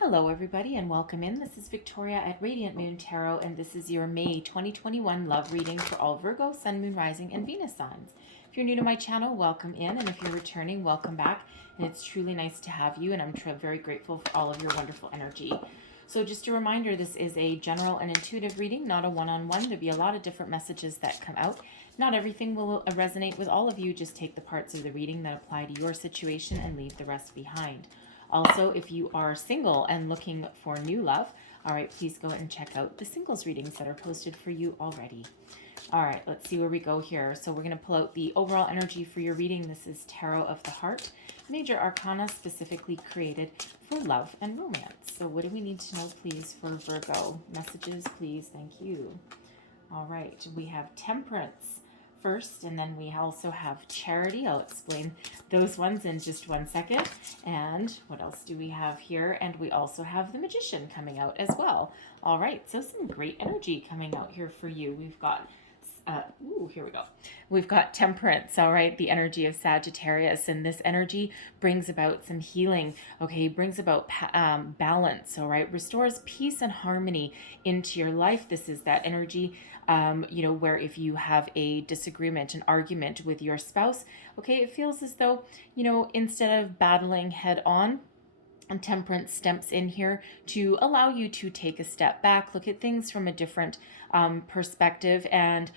Hello, everybody, and welcome in. This is Victoria at Radiant Moon Tarot, and this is your May 2021 love reading for all Virgo, Sun, Moon, Rising, and Venus signs. If you're new to my channel, welcome in, and if you're returning, welcome back. And it's truly nice to have you, and I'm very grateful for all of your wonderful energy. So just a reminder, this is a general and intuitive reading, not a one-on-one. There'll be a lot of different messages that come out. Not everything will resonate with all of you. Just take the parts of the reading that apply to your situation and leave the rest behind. Also, if you are single and looking for new love, all right, please go and check out the singles readings that are posted for you already. All right, let's see where we go here. So we're going to pull out the overall energy for your reading. This is Tarot of the Heart, Major Arcana specifically created for love and romance. So what do we need to know, please, for Virgo? Messages, please. Thank you. All right, we have Temperance first, and then we also have Charity. I'll explain those ones in just one second. And what else do we have here? And we also have the Magician coming out as well. All right, so some great energy coming out here for you. We've got here we go. We've got Temperance, all right, the energy of Sagittarius, and this energy brings about some healing, okay, brings about balance, all right, restores peace and harmony into your life. This is that energy, where if you have a disagreement, an argument with your spouse, okay, it feels as though, instead of battling head on, and Temperance steps in here to allow you to take a step back, look at things from a different perspective, and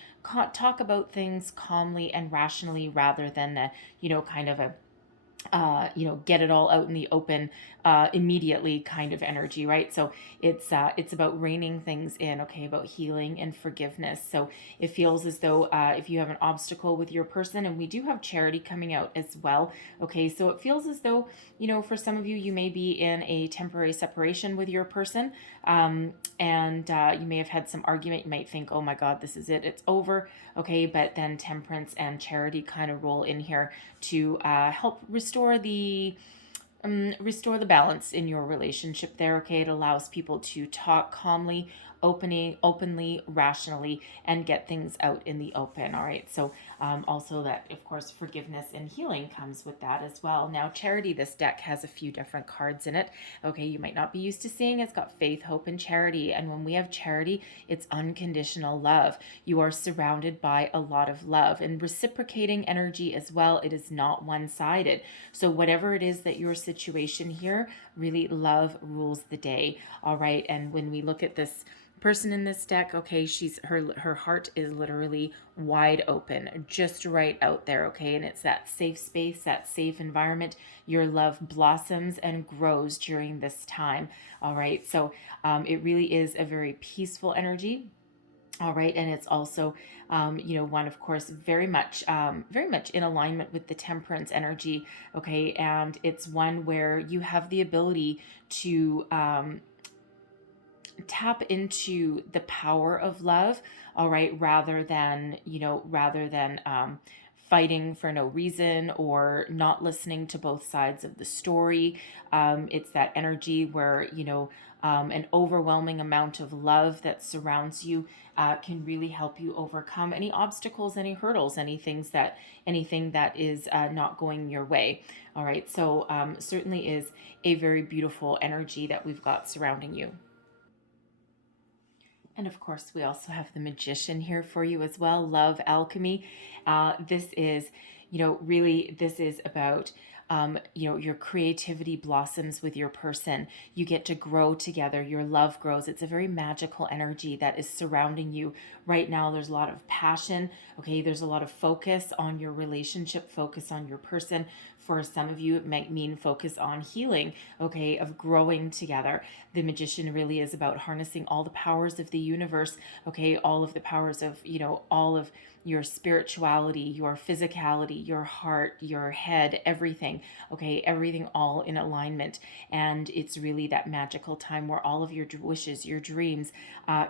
talk about things calmly and rationally rather than, kind of a get it all out in the open immediately kind of energy, right? So it's about reining things in, okay, about healing and forgiveness. So it feels as though if you have an obstacle with your person, and we do have Charity coming out as well, okay, so it feels as though, for some of you, you may be in a temporary separation with your person, and you may have had some argument. You might think, oh my God, this is it, it's over, okay, but then Temperance and Charity kind of roll in here to help restore the balance in your relationship there, okay? It allows people to talk calmly, openly, rationally, and get things out in the open, all right? So also that, of course, forgiveness and healing comes with that as well. Now, Charity, this deck has a few different cards in it, okay? You might not be used to seeing it's got faith, hope, and charity. And when we have Charity, it's unconditional love. You are surrounded by a lot of love and reciprocating energy as well. It is not one-sided. So whatever it is that your situation here, really love rules the day, all right? And when we look at this person in this deck, okay, her heart is literally wide open, just right out there, okay? And it's that safe space, that safe environment. Your love blossoms and grows during this time, all right? So it really is a very peaceful energy. All right, and it's also, one, of course, very much in alignment with the Temperance energy. Okay, and it's one where you have the ability to tap into the power of love. All right, rather than fighting for no reason or not listening to both sides of the story. It's that energy where an overwhelming amount of love that surrounds you can really help you overcome any obstacles, any hurdles, anything that is not going your way. All right, so certainly is a very beautiful energy that we've got surrounding you. And of course, we also have the Magician here for you as well. Love alchemy. This is, this is about your creativity blossoms with your person. You get to grow together. Your love grows. It's a very magical energy that is surrounding you right now. There's a lot of passion. Okay, there's a lot of focus on your relationship, focus on your person. For some of you, it might mean focus on healing, okay, of growing together. The Magician really is about harnessing all the powers of the universe, okay, all of the powers of, all of your spirituality, your physicality, your heart, your head, everything, okay, everything all in alignment. And it's really that magical time where all of your wishes, your dreams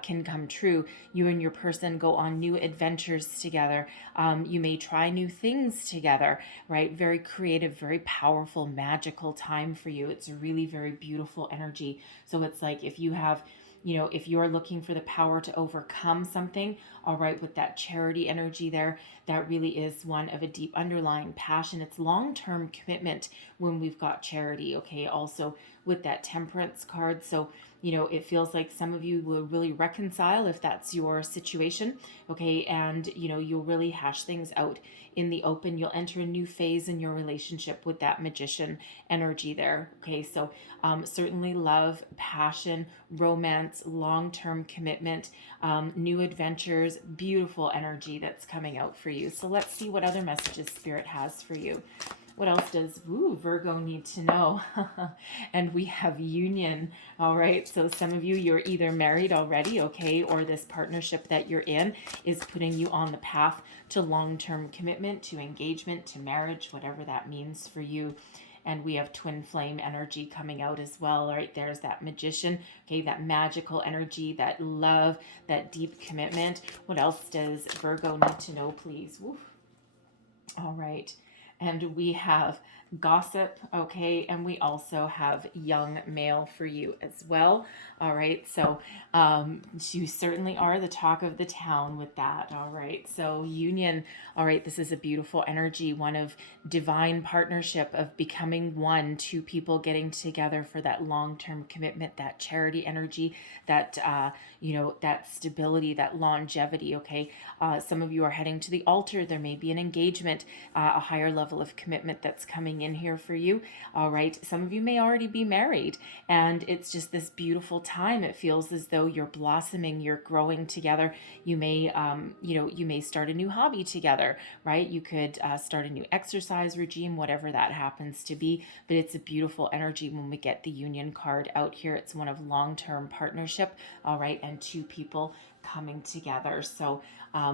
can come true. You and your person go on new adventures together. You may try new things together, right? Very creative, very powerful, magical time for you. It's a really very beautiful energy. So it's like if you have if you're looking for the power to overcome something, all right, with that Charity energy there, that really is one of a deep underlying passion. It's long-term commitment when we've got Charity, okay? Also with that Temperance card. So, it feels like some of you will really reconcile if that's your situation, okay? And, you'll really hash things out in the open. You'll enter a new phase in your relationship with that Magician energy there, okay? So certainly love, passion, romance, long-term commitment, new adventures, beautiful energy that's coming out for you. So let's see what other messages Spirit has for you. What else does Virgo need to know? And we have union. All right. So some of you, you're either married already, okay, or this partnership that you're in is putting you on the path to long-term commitment, to engagement, to marriage, whatever that means for you. And we have twin flame energy coming out as well. Right, there's that Magician, okay, that magical energy, that love, that deep commitment. What else does Virgo need to know, please? Woo. All right. And we have gossip, okay, and we also have young male for you as well. All right, so you certainly are the talk of the town with that. All right, so union. All right, this is a beautiful energy, one of divine partnership, of becoming one, two people getting together for that long-term commitment, that charity energy, that that stability, that longevity. Okay, some of you are heading to the altar. There may be an engagement, a higher level of commitment that's coming in here for you. All right, some of you may already be married, and it's just this beautiful time. It feels as though you're blossoming, you're growing together. You may you may start a new hobby together, right? You could start a new exercise regime, whatever that happens to be. But it's a beautiful energy when we get the union card out here. It's one of long-term partnership, all right, and two people coming together. So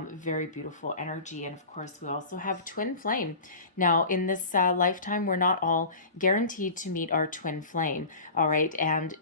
very beautiful energy. And of course, we also have twin flame. Now, in this lifetime, we're not all guaranteed to meet our twin flame, all right? And,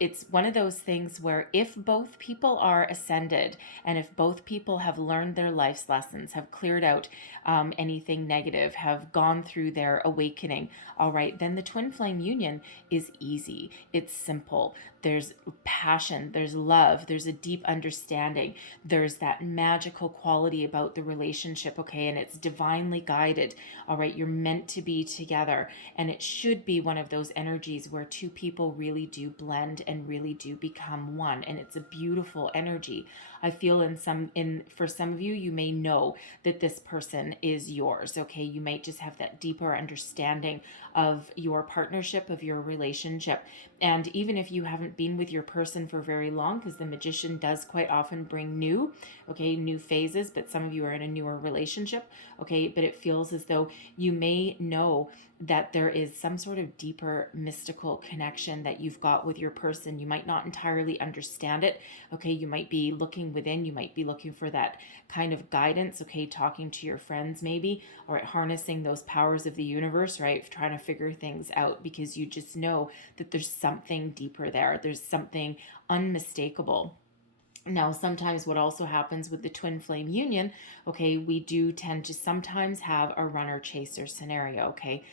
it's one of those things where if both people are ascended, and if both people have learned their life's lessons, have cleared out anything negative, have gone through their awakening, all right, then the twin flame union is easy. It's simple. There's passion, there's love, there's a deep understanding, there's that magical quality about the relationship, okay, and it's divinely guided, all right, you're meant to be together, and it should be one of those energies where two people really do blend and really do become one, and it's a beautiful energy. I feel for some of you, you may know that this person is yours, okay, you might just have that deeper understanding of your partnership, of your relationship. And even if you haven't been with your person for very long, because the Magician does quite often bring new phases, but some of you are in a newer relationship, okay, but it feels as though you may know that there is some sort of deeper mystical connection that you've got with your person. You might not entirely understand it, okay, you might be looking within, you might be looking for that kind of guidance, okay, talking to your friends maybe, or harnessing those powers of the universe, right, trying to figure things out, because you just know that there's something deeper there, there's something unmistakable. Now, sometimes what also happens with the twin flame union, okay, we do tend to sometimes have a runner chaser scenario, okay?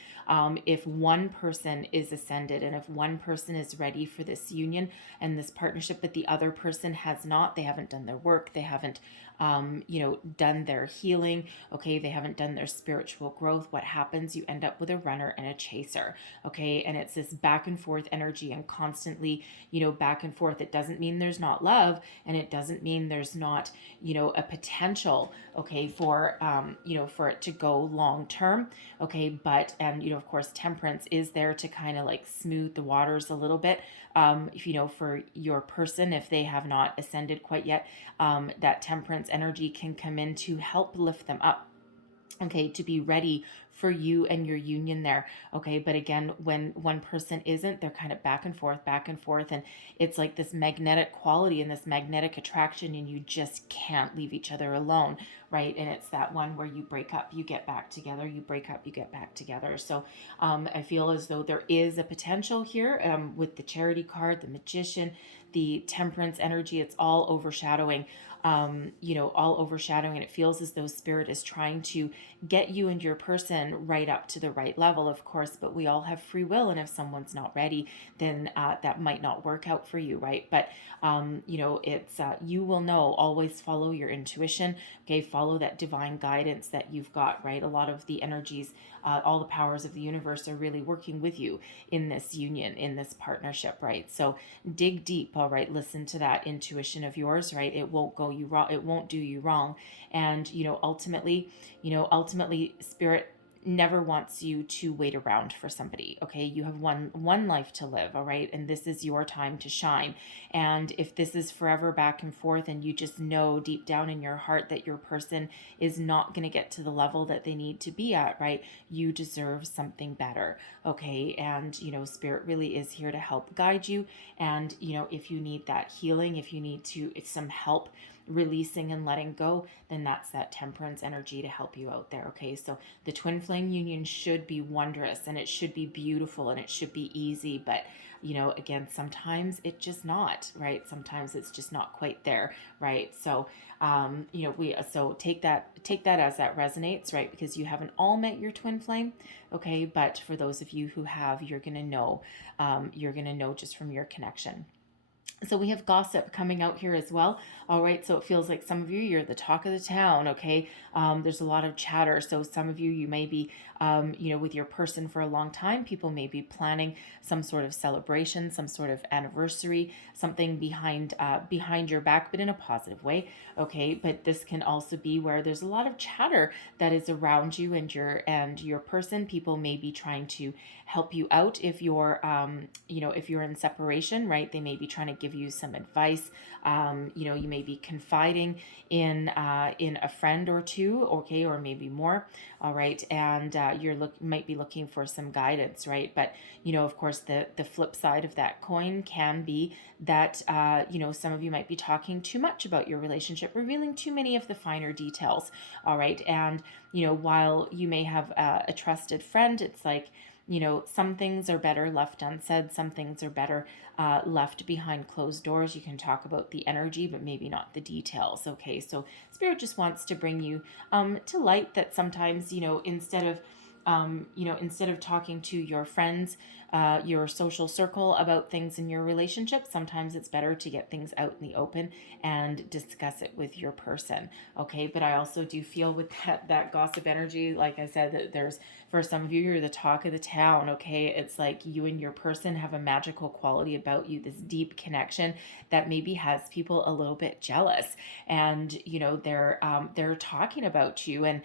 If one person is ascended and if one person is ready for this union and this partnership, but the other person has not, they haven't done their work, they haven't, done their healing, okay, they haven't done their spiritual growth, what happens? You end up with a runner and a chaser, okay? And it's this back and forth energy and constantly, back and forth. It doesn't mean there's not love, and it doesn't mean there's not, a potential, okay, for it to go long term, okay, but, and, of course, Temperance is there to kind of like smooth the waters a little bit, for your person, if they have not ascended quite yet, that Temperance energy can come in to help lift them up, okay, to be ready for you and your union there, okay? But again, when one person isn't, they're kind of back and forth, and it's like this magnetic quality and this magnetic attraction, and you just can't leave each other alone, right? And it's that one where you break up, you get back together, you break up, you get back together. So I feel as though there is a potential here with the Charity card, the Magician, the Temperance energy. It's all overshadowing, all overshadowing, and it feels as though Spirit is trying to get you and your person right up to the right level, of course, but we all have free will, and if someone's not ready, then that might not work out for you, right? But it's you will know. Always follow your intuition, okay? Follow that divine guidance that you've got, right? A lot of the energies all the powers of the universe are really working with you in this union, in this partnership, right? So dig deep, all right? Listen to that intuition of yours, right? It won't go you wrong. It won't do you wrong. And, ultimately, spirit never wants you to wait around for somebody. Okay, you have one life to live, all right, and this is your time to shine. And if this is forever back and forth, and you just know deep down in your heart that your person is not going to get to the level that they need to be at, right, you deserve something better. Okay, and spirit really is here to help guide you. And if you need that healing, if you need some help releasing and letting go, then that's that temperance energy to help you out there. Okay, so the twin flame union should be wondrous, and it should be beautiful, and it should be easy, but again, sometimes it's just not, right? Sometimes it's just not quite there, right? So take that as that resonates, right? Because you haven't all met your twin flame, okay, but for those of you who have, you're gonna know just from your connection. So we have gossip coming out here as well. All right. So it feels like some of you're the talk of the town. Okay. There's a lot of chatter. So some of you may be, with your person for a long time. People may be planning some sort of celebration, some sort of anniversary, something behind your back, but in a positive way. Okay. But this can also be where there's a lot of chatter that is around you and your person. People may be trying to help you out if you're, if you're in separation, right? They may be trying to give you some advice. You may be confiding in a friend or two, okay, or maybe more. All right, and might be looking for some guidance, right? But of course, the flip side of that coin can be that some of you might be talking too much about your relationship, revealing too many of the finer details. All right, and while you may have a trusted friend, it's like, some things are better left unsaid. Some things are better left behind closed doors. You can talk about the energy, but maybe not the details. Okay, so Spirit just wants to bring you to light that sometimes, instead of talking to your friends, your social circle about things in your relationship, sometimes it's better to get things out in the open and discuss it with your person. Okay, but I also do feel with that gossip energy, like I said, that there's, for some of you, you're the talk of the town. Okay, it's like you and your person have a magical quality about you, this deep connection that maybe has people a little bit jealous, and they're talking about you, and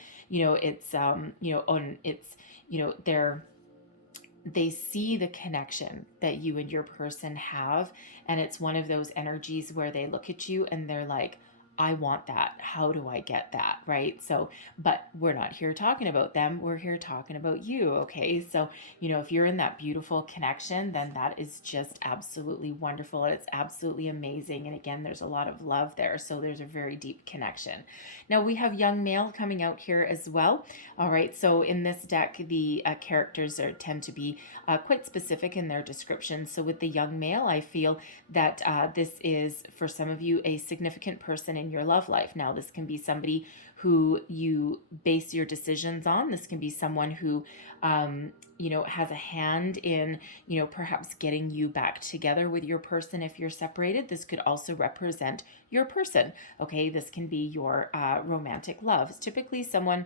they see the connection that you and your person have, and it's one of those energies where they look at you and they're like, I want that. How do I get that? Right? So, but we're not here talking about them. We're here talking about you. Okay. So, if you're in that beautiful connection, then that is just absolutely wonderful. It's absolutely amazing. And again, there's a lot of love there. So there's a very deep connection. Now we have young male coming out here as well. All right. So in this deck, the characters tend to be quite specific in their description. So with the young male, I feel that this is, for some of you, a significant person in your love life. Now, this can be somebody who you base your decisions on. This can be someone who, has a hand in, perhaps getting you back together with your person if you're separated. This could also represent your person. Okay, this can be your romantic love. It's typically someone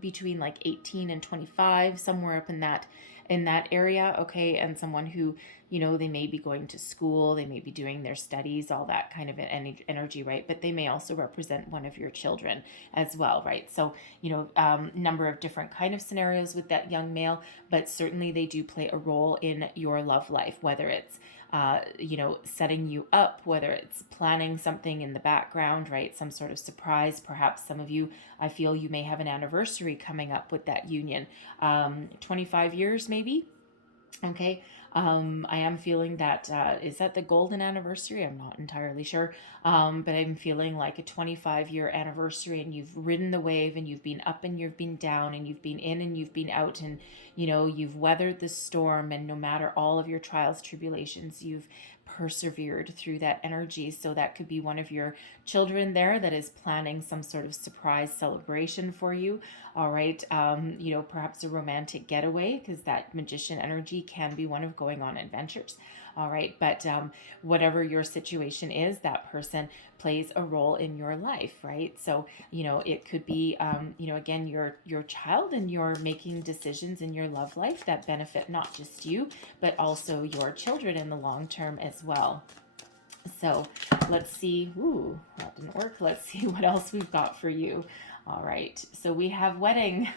between like 18 and 25, somewhere up in that area. Okay, and someone who, they may be going to school, they may be doing their studies, all that kind of energy, right? But they may also represent one of your children as well, right? So, number of different kind of scenarios with that young male, but certainly they do play a role in your love life, whether it's setting you up, whether it's planning something in the background, right? Some sort of surprise. Perhaps some of you, I feel you may have an anniversary coming up with that union. 25 years maybe. Okay. I am feeling that, is that the golden anniversary? I'm not entirely sure. But I'm feeling like a 25-year anniversary, and you've ridden the wave, and you've been up and you've been down, and you've been in and you've been out, and, you've weathered the storm, and no matter all of your trials, tribulations, you've persevered through that energy. So that could be one of your children there that is planning some sort of surprise celebration for you. All right. Perhaps a romantic getaway, because that magician energy can be one of going on adventures. All right. But whatever your situation is, that person plays a role in your life, right? So, it could be, again, your child, and you're making decisions in your love life that benefit not just you, but also your children in the long term as well. So let's see. Ooh, that didn't work. Let's see what else we've got for you. All right. So we have wedding.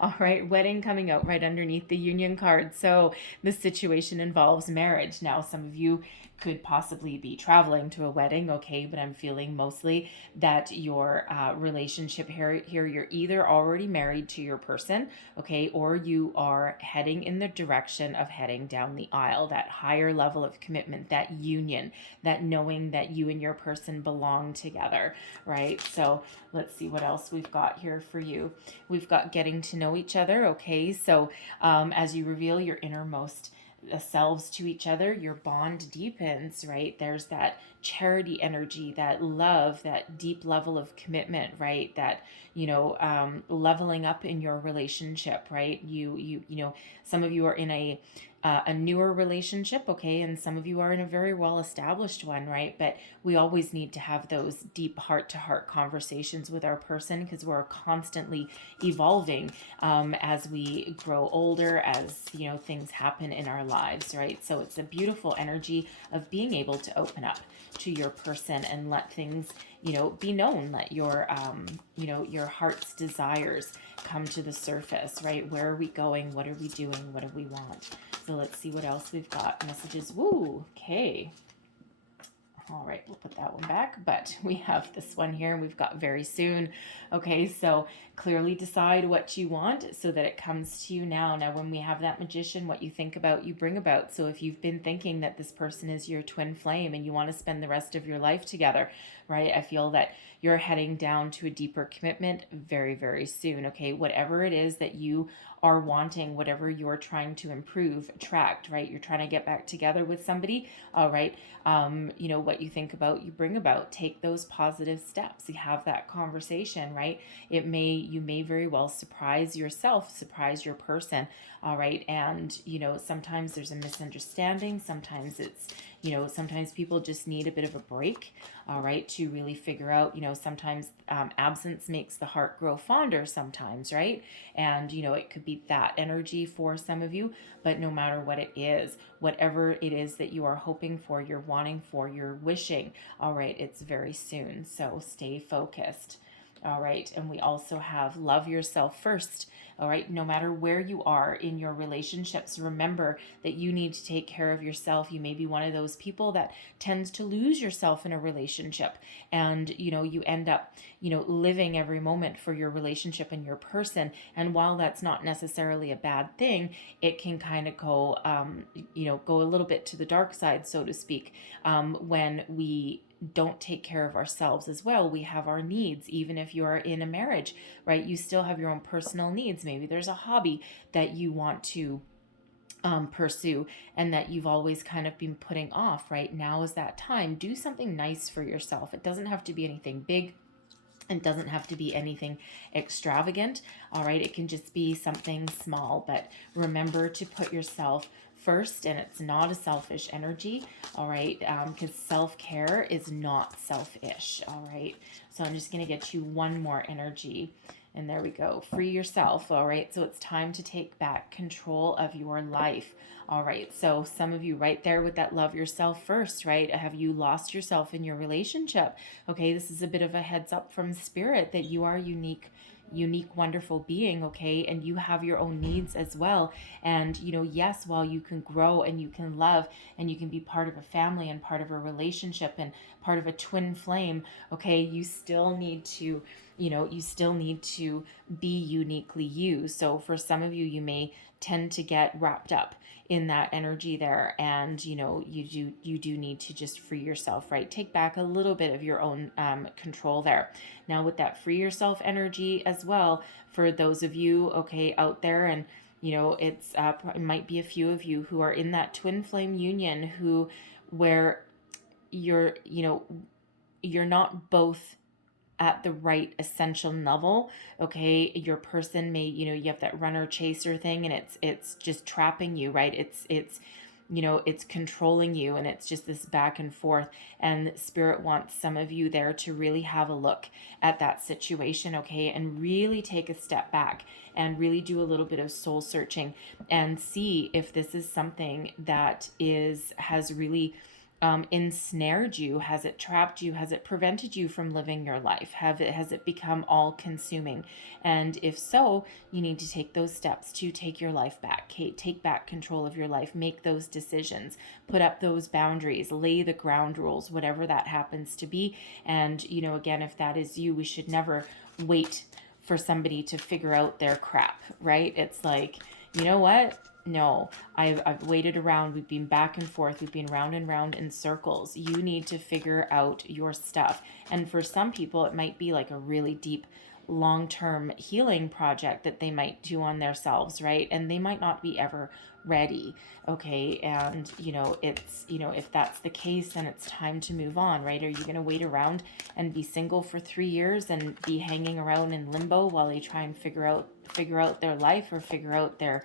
All right. Wedding coming out right underneath the union card. So this situation involves marriage. Now, some of you could possibly be traveling to a wedding, okay, but I'm feeling mostly that your relationship here, you're either already married to your person, okay, or you are heading in the direction of heading down the aisle, that higher level of commitment, that union, that knowing that you and your person belong together, right? So let's see what else we've got here for you. We've got getting to know each other, okay, so as you reveal your innermost selves to each other, your bond deepens, right? There's that charity energy, that love, that deep level of commitment, right? That, leveling up in your relationship, right? Some of you are in a newer relationship, okay, and some of you are in a very well established one, right? But we always need to have those deep heart to heart conversations with our person, because we're constantly evolving as we grow older, as things happen in our lives, right? So it's a beautiful energy of being able to open up to your person and let things be known, let your your heart's desires come to the surface, right? Where are we going? What are we doing? What do we want? So let's see what else we've got. Messages. Woo. Okay. All right, we'll put that one back, but we have this one here, and we've got very soon. Okay, so clearly decide what you want so that it comes to you now. Now, when we have that Magician, what you think about, you bring about. So if you've been thinking that this person is your twin flame and you want to spend the rest of your life together, right? I feel that you're heading down to a deeper commitment very, very soon. Okay, whatever it is that you are wanting, whatever you're trying to improve, attract, right? You're trying to get back together with somebody. All right. What you think about, you bring about. Take those positive steps. You have that conversation, right? You may very well surprise yourself, surprise your person. All right. And, sometimes there's a misunderstanding. Sometimes it's, sometimes people just need a bit of a break. All right. To really figure out, sometimes absence makes the heart grow fonder sometimes, right? And, it could be that energy for some of you, but no matter what it is, whatever it is that you are hoping for, you're wanting for, you're wishing, all right, it's very soon. So stay focused. All right. And we also have love yourself first. All right. No matter where you are in your relationships, remember that you need to take care of yourself. You may be one of those people that tends to lose yourself in a relationship, and, you end up, living every moment for your relationship and your person. And while that's not necessarily a bad thing, it can kind of go, go a little bit to the dark side, so to speak, when we don't take care of ourselves as well. We have our needs. Even if you are in a marriage, right, you still have your own personal needs. Maybe there's a hobby that you want to pursue and that you've always kind of been putting off. Right now is that time. Do something nice for yourself. It doesn't have to be anything big. It doesn't have to be anything extravagant. All right, it can just be something small, but remember to put yourself first, and it's not a selfish energy. All right, because self-care is not selfish. All right, so I'm just going to get you one more energy. And there we go. Free yourself. All right. So it's time to take back control of your life. All right. So some of you right there with that love yourself first, right? Have you lost yourself in your relationship? Okay. This is a bit of a heads up from spirit that you are unique, wonderful being. Okay. And you have your own needs as well. And, yes, while you can grow and you can love and you can be part of a family and part of a relationship and part of a twin flame, okay, you still need to be uniquely you. So for some of you, you may tend to get wrapped up in that energy there, and you do need to just free yourself, right? Take back a little bit of your own control there. Now with that free yourself energy as well, for those of you, okay, out there, and it might be a few of you who are in that twin flame union where you're not both at the right ascension level. Okay, your person may, you have that runner chaser thing, and it's just trapping you, right? It's controlling you, and it's just this back and forth. And Spirit wants some of you there to really have a look at that situation, okay, and really take a step back and really do a little bit of soul searching and see if this is something that has really ensnared you. Has it trapped you? Has it prevented you from living your life? Has it become all consuming? And if so, you need to take those steps to take your life back. Take back control of your life, make those decisions, put up those boundaries, lay the ground rules, whatever that happens to be. And, again, if that is you, we should never wait for somebody to figure out their crap, right? It's like, you know what? No, I've waited around. We've been back and forth. We've been round and round in circles. You need to figure out your stuff. And for some people, it might be like a really deep, long-term healing project that they might do on themselves, right? And they might not be ever ready. Okay. And, if that's the case, then it's time to move on, right? Are you going to wait around and be single for 3 years and be hanging around in limbo while they try and figure out their life, or figure out their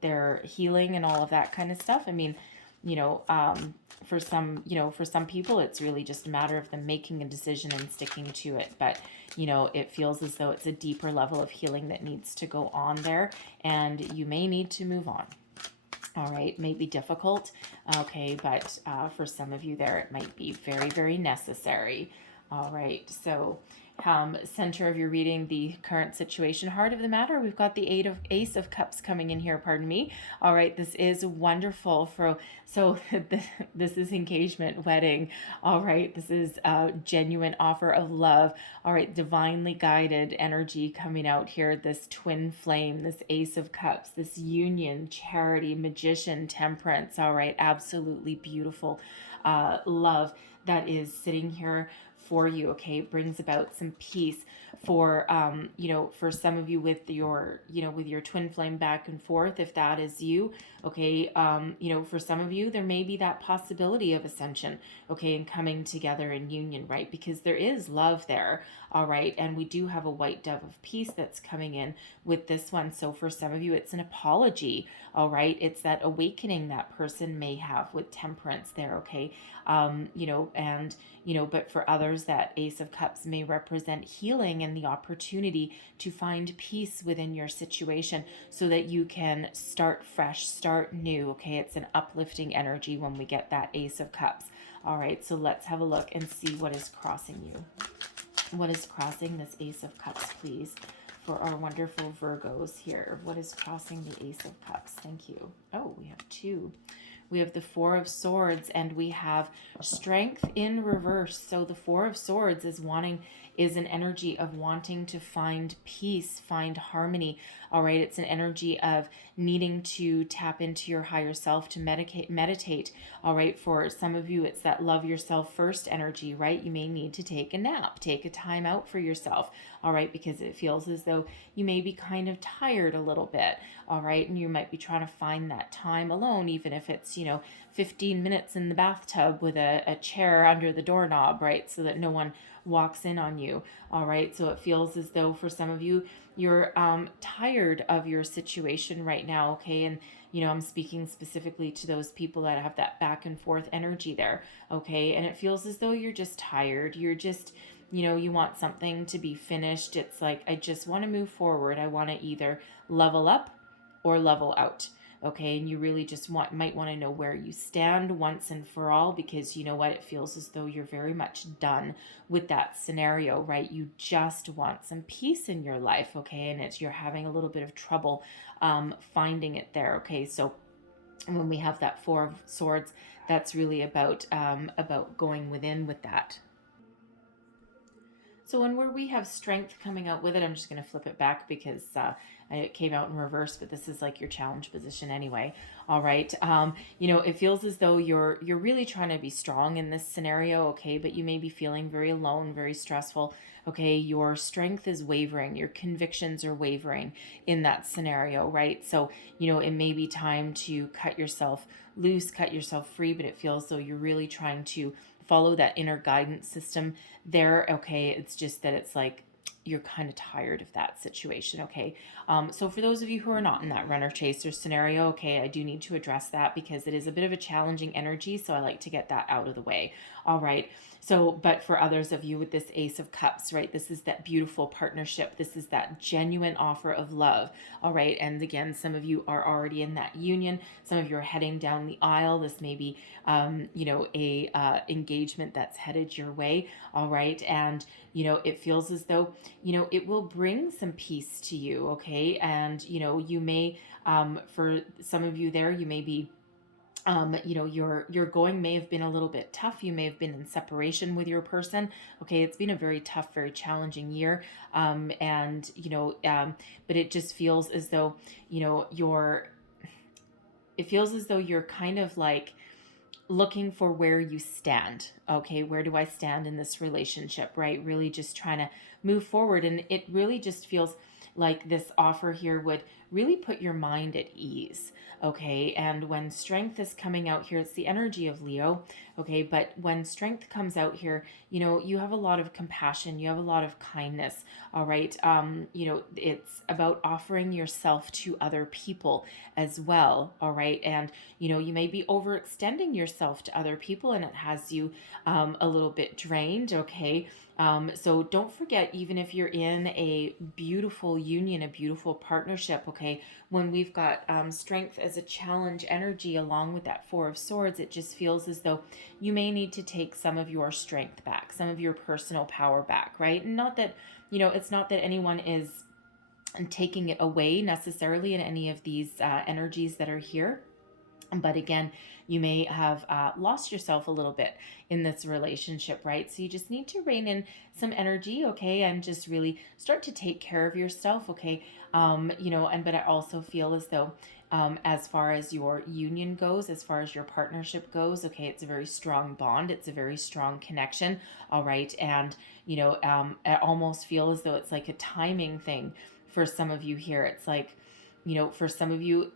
their healing and all of that kind of stuff? I mean, for some people, it's really just a matter of them making a decision and sticking to it. But, it feels as though it's a deeper level of healing that needs to go on there, and you may need to move on. All right, may be difficult, okay, but for some of you there, it might be very, very necessary. All right, so center of your reading, the current situation, heart of the matter. We've got the Ace of Cups coming in here, pardon me. All right, this is wonderful this is engagement, wedding. All right, this is a genuine offer of love. All right, divinely guided energy coming out here, this twin flame, this Ace of Cups, this union, charity, magician, temperance. All right, absolutely beautiful love that is sitting here for you. Okay, it brings about some peace for for some of you with your with your twin flame back and forth, if that is you. Okay, for some of you there may be that possibility of ascension, okay, and coming together in union, right? Because there is love there. All right, and we do have a white dove of peace that's coming in with this one. So for some of you, it's an apology. All right, it's that awakening that person may have with temperance there. Okay, but for others, that Ace of Cups may represent healing and the opportunity to find peace within your situation so that you can start fresh, start new. Okay, it's an uplifting energy when we get that Ace of Cups. All right, so let's have a look and see what is crossing you. What is crossing this Ace of Cups, please, for our wonderful Virgos here? What is crossing the Ace of Cups? Thank you. Oh, we have two. We have the Four of Swords, and we have strength in reverse. So the Four of Swords is an energy of wanting to find peace, find harmony. All right, it's an energy of needing to tap into your higher self, to meditate. All right, for some of you, it's that love yourself first energy, right? You may need to take a nap, take a time out for yourself. All right, because it feels as though you may be kind of tired a little bit. All right, and you might be trying to find that time alone, even if it's 15 minutes in the bathtub with a chair under the doorknob, right, so that no one walks in on you. All right, so it feels as though for some of you, you're tired of your situation right now. Okay, and I'm speaking specifically to those people that have that back and forth energy there. Okay, and it feels as though you're just tired. You're just you want something to be finished. It's like, I just want to move forward. I want to either level up or level out. Okay, and you really just might want to know where you stand once and for all, because you know what, it feels as though you're very much done with that scenario, right? You just want some peace in your life, okay, and you're having a little bit of trouble finding it there. Okay, so when we have that Four of Swords, that's really about going within with that. So when we have strength coming out with it, I'm just going to flip it back because It came out in reverse, but this is like your challenge position anyway. All right. It feels as though you're really trying to be strong in this scenario, okay, but you may be feeling very alone, very stressful. Okay, your strength is wavering, your convictions are wavering in that scenario, right? So, it may be time to cut yourself loose, cut yourself free, but it feels as though you're really trying to follow that inner guidance system there. Okay, it's just that it's like you're kind of tired of that situation. Okay, so for those of you who are not in that runner chaser scenario, okay, I do need to address that because it is a bit of a challenging energy, so I like to get that out of the way. All right, so but for others of you with this Ace of Cups, right, this is that beautiful partnership, this is that genuine offer of love. All right, and again, some of you are already in that union, some of you are heading down the aisle. This may be a engagement that's headed your way. All right, and it feels as though it will bring some peace to you. Okay, and you may for some of you there, you may be your going may have been a little bit tough. You may have been in separation with your person. Okay, it's been a very tough, very challenging year. But it just feels as though, it feels as though you're kind of like looking for where you stand. Okay, where do I stand in this relationship, right? Really just trying to move forward. And it really just feels like this offer here would really put your mind at ease. Okay, and when strength is coming out here, it's the energy of Leo. Okay, but when strength comes out here, you have a lot of compassion, you have a lot of kindness. All right, it's about offering yourself to other people as well. All right, and you may be overextending yourself to other people, and it has you a little bit drained. Okay, so don't forget, even if you're in a beautiful union, a beautiful partnership, okay, when we've got strength as a challenge energy along with that Four of Swords, it just feels as though you may need to take some of your strength back, some of your personal power back, right? And not that, it's not that anyone is taking it away necessarily in any of these energies that are here. But again, you may have lost yourself a little bit in this relationship, right? So you just need to rein in some energy, okay, and just really start to take care of yourself, okay? But I also feel as though as far as your union goes, as far as your partnership goes, okay, it's a very strong bond, it's a very strong connection, all right? And I almost feel as though it's like a timing thing for some of you here. It's like, for some of you,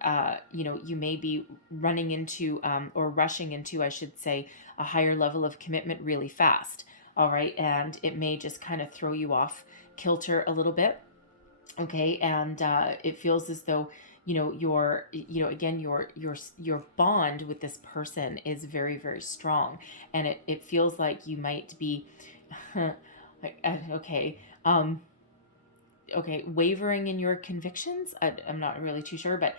you may be running into or rushing into, I should say, a higher level of commitment really fast. All right. And it may just kind of throw you off kilter a little bit. Okay. And it feels as though, again, your bond with this person is very, very strong. And it feels like you might be, okay. Wavering in your convictions. I'm not really too sure, but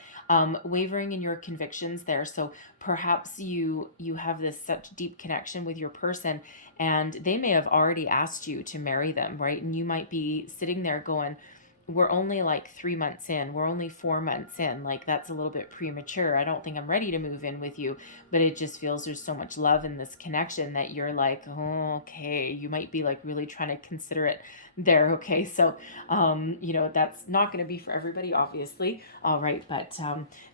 wavering in your convictions there. So perhaps you have this such deep connection with your person, and they may have already asked you to marry them, right? And you might be sitting there going, we're only like 3 months in, we're only 4 months in, like that's a little bit premature, I don't think I'm ready to move in with you. But it just feels there's so much love in this connection that you're like, oh, okay, you might be like really trying to consider it there. Okay, so that's not going to be for everybody, obviously. All right, but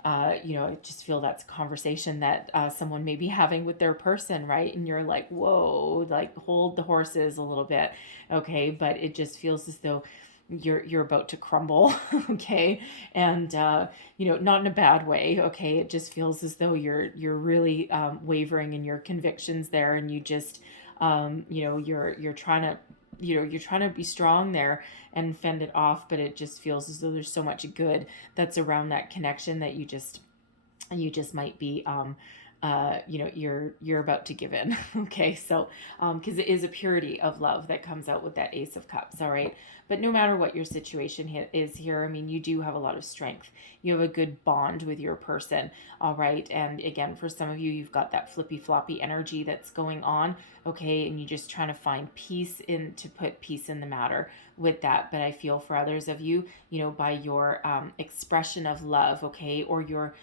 I just feel that's a conversation that someone may be having with their person, right? And you're like, whoa, like hold the horses a little bit. Okay, but it just feels as though you're about to crumble. Okay, and not in a bad way. Okay, it just feels as though you're really wavering in your convictions there, and you just you're trying to you're trying to be strong there and fend it off, but it just feels as though there's so much good that's around that connection that you just might be you're about to give in. Okay, so because it is a purity of love that comes out with that Ace of Cups. All right, but no matter what your situation is here, I mean, you do have a lot of strength, you have a good bond with your person. All right, and again, for some of you, you've got that flippy floppy energy that's going on. Okay, and you're just trying to find peace to put peace in the matter with that. But I feel for others of you, by your expression of love, okay, or your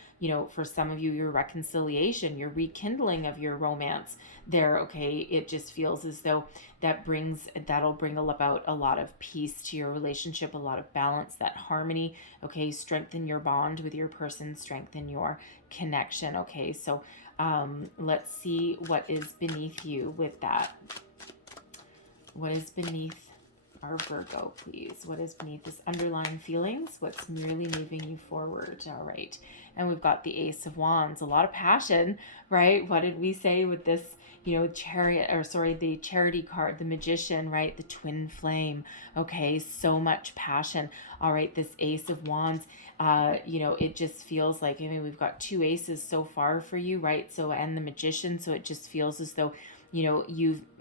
for some of you, your reconciliation, your rekindling of your romance there, okay, it just feels as though that'll bring about a lot of peace peace to your relationship, a lot of balance, that harmony. Okay, strengthen your bond with your person, strengthen your connection. Okay, so let's see what is beneath you with that. What is beneath our Virgo, please? What is beneath this underlying feelings? What's merely moving you forward? All right. And we've got the Ace of Wands, a lot of passion, right? What did we say with this, chariot, or sorry, the Charity card, the Magician, right? The twin flame. Okay. So much passion. All right. This Ace of Wands, it just feels like, we've got 2 aces so far for you, right? So, and the Magician. So it just feels as though,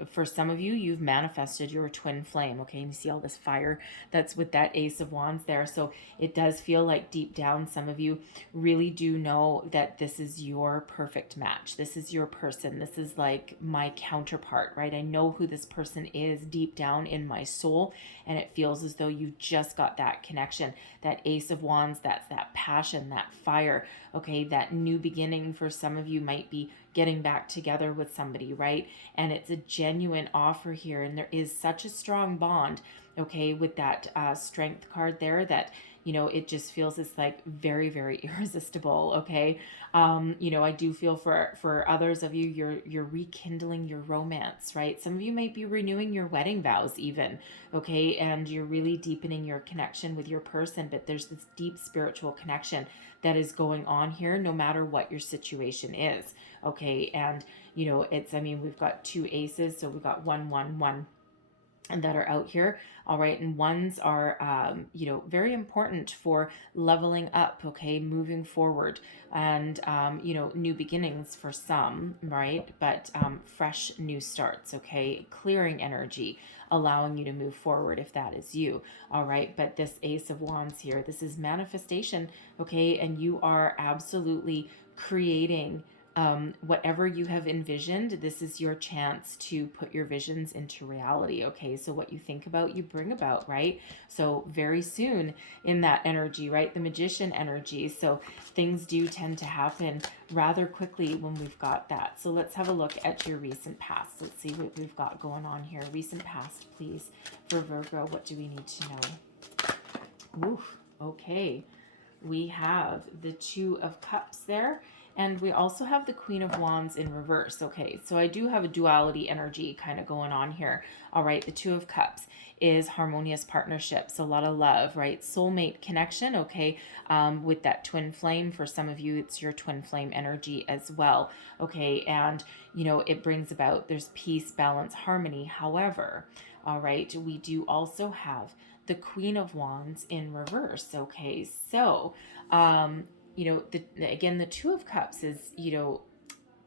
for some of you, you've manifested your twin flame. Okay. And you see all this fire that's with that Ace of Wands there. So it does feel like deep down, some of you really do know that this is your perfect match. This is your person. This is like my counterpart, right? I know who this person is deep down in my soul. And it feels as though you just got that connection. That Ace of Wands, that's that passion, that fire. Okay. That new beginning for some of you might be getting back together with somebody, right? And it's a genuine offer here. And there is such a strong bond, okay, with that Strength card there that, it just feels it's like very, very irresistible, okay? I do feel for others of you, you're rekindling your romance, right? Some of you might be renewing your wedding vows even, okay? And you're really deepening your connection with your person, but there's this deep spiritual connection that is going on here no matter what your situation is, okay? And, we've got 2 aces, so we've got 1, 1, 1. And that are out here. All right. And ones are, very important for leveling up. Okay. Moving forward and, new beginnings for some, right. But, fresh new starts. Okay. Clearing energy, allowing you to move forward if that is you. All right. But this Ace of Wands here, this is manifestation. Okay. And you are absolutely creating whatever you have envisioned. This is your chance to put your visions into reality. Okay. So what you think about, you bring about, right? So very soon in that energy, right? The Magician energy. So things do tend to happen rather quickly when we've got that. So let's have a look at your recent past. Let's see what we've got going on here. Recent past, please, for Virgo. What do we need to know? Oof. Okay. We have the 2 of Cups there. And we also have the Queen of Wands in reverse. Okay, so I do have a duality energy kind of going on here. All right, the 2 of Cups is harmonious partnerships, a lot of love, right? Soulmate connection, okay, with that twin flame. For some of you, it's your twin flame energy as well, okay? And, it brings about, there's peace, balance, harmony. However, all right, we do also have the Queen of Wands in reverse, okay? So, again, the 2 of Cups is,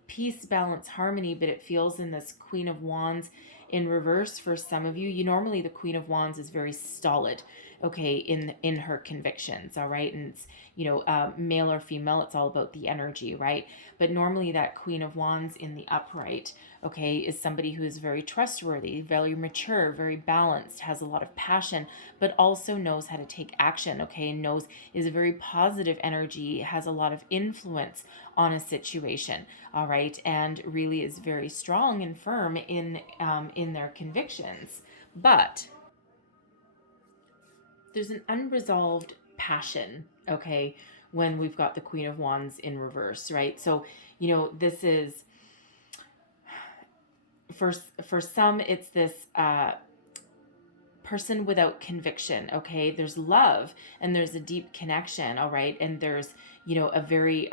peace, balance, harmony, but it feels in this Queen of Wands in reverse for some of you. Normally the Queen of Wands is very stolid, okay, in her convictions, all right? And it's, male or female, it's all about the energy, right? But normally that Queen of Wands in the upright, okay, is somebody who is very trustworthy, very mature, very balanced, has a lot of passion, but also knows how to take action, okay, and is a very positive energy, has a lot of influence on a situation, all right, and really is very strong and firm in their convictions. But there's an unresolved passion, okay, when we've got the Queen of Wands in reverse, right? So, this is, for some, it's this person without conviction, okay? There's love and there's a deep connection, all right? And there's, a very,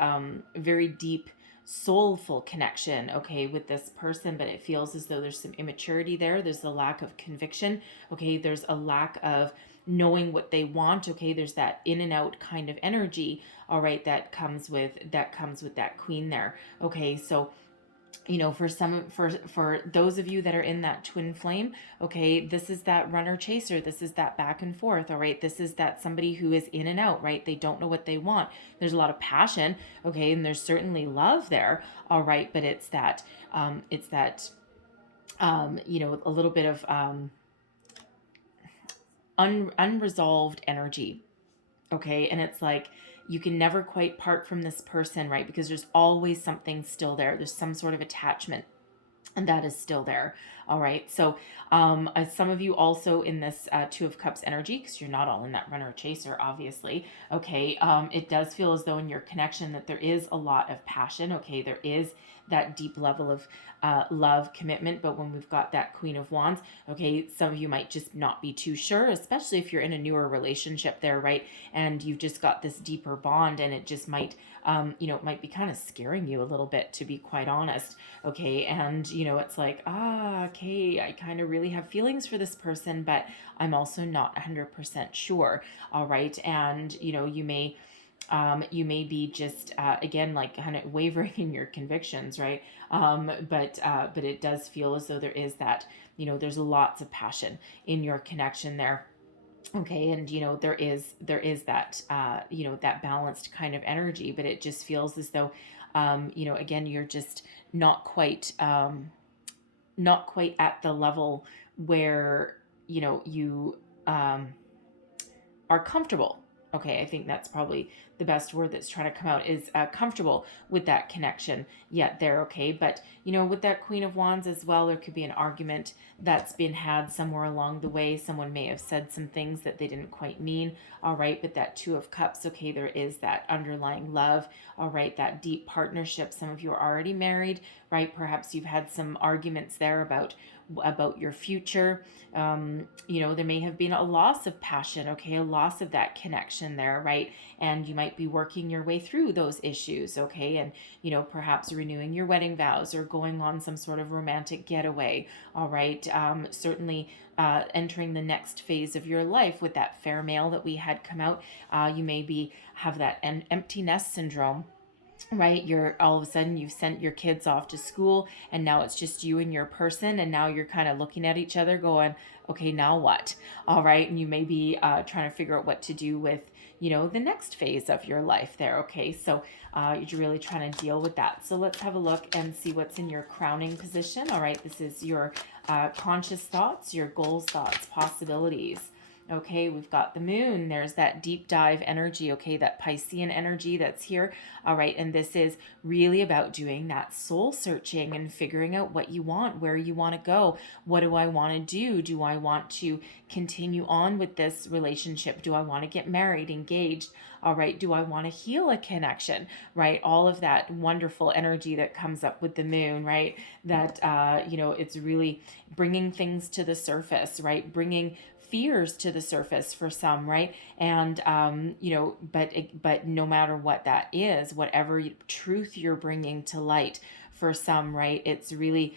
very deep soulful connection, okay, with this person, but it feels as though there's some immaturity there. There's a lack of conviction, okay? There's a lack of knowing what they want, okay? There's that in and out kind of energy, all right, that comes with that queen there, okay? So, for those of you that are in that twin flame, okay, this is that runner chaser. This is that back and forth. All right. This is that somebody who is in and out, right? They don't know what they want. There's a lot of passion. Okay. And there's certainly love there. All right. But it's that, a little bit of, unresolved energy. Okay. And it's like, you can never quite part from this person, right? Because there's always something still there. There's some sort of attachment, and that is still there. All right. So some of you also in this Two of Cups energy, because you're not all in that runner chaser, obviously. Okay. It does feel as though in your connection that there is a lot of passion. Okay. There is that deep level of love, commitment. But when we've got that Queen of Wands, okay, some of you might just not be too sure, especially if you're in a newer relationship there, right? And you've just got this deeper bond, and it just might, it might be kind of scaring you a little bit, to be quite honest. Okay. And, it's like, okay, I kind of really have feelings for this person, but I'm also not 100% sure. All right. And, you may be just again, like, kind of wavering in your convictions, right? But it does feel as though there is that, there's lots of passion in your connection there. Okay. And there is that that balanced kind of energy, but it just feels as though again, you're just not quite at the level where you are comfortable. Okay, I think that's probably the best word that's trying to come out, is comfortable with that connection yet there. Okay, but with that Queen of Wands as well, there could be an argument that's been had somewhere along the way. Someone may have said some things that they didn't quite mean. All right, but that Two of Cups, okay, there is that underlying love. All right, that deep partnership. Some of you are already married, right? Perhaps you've had some arguments there about your future. There may have been a loss of passion, okay, a loss of that connection there, right? And you might be working your way through those issues, okay? And, perhaps renewing your wedding vows or going on some sort of romantic getaway, all right? Certainly entering the next phase of your life with that fair male that we had come out. You may have that empty nest syndrome, right? You're all of a sudden, you've sent your kids off to school, and now it's just you and your person, and now you're kind of looking at each other going, okay, now what? All right. And you may be trying to figure out what to do with the next phase of your life there. Okay, so you're really trying to deal with that. So let's have a look and see what's in your crowning position. All right, this is your conscious thoughts, your goals, thoughts, possibilities. Okay, we've got the moon. There's that deep dive energy, okay, that Piscean energy that's here. All right, and this is really about doing that soul searching and figuring out what you want, where you want to go. What do I want to do? Do I want to continue on with this relationship? Do I want to get married, engaged? All right, do I want to heal a connection, right? All of that wonderful energy that comes up with the moon, right? That, it's really bringing things to the surface, right? Bringing fears to the surface for some, right? And but no matter what that is, whatever truth you're bringing to light for some, right, it's really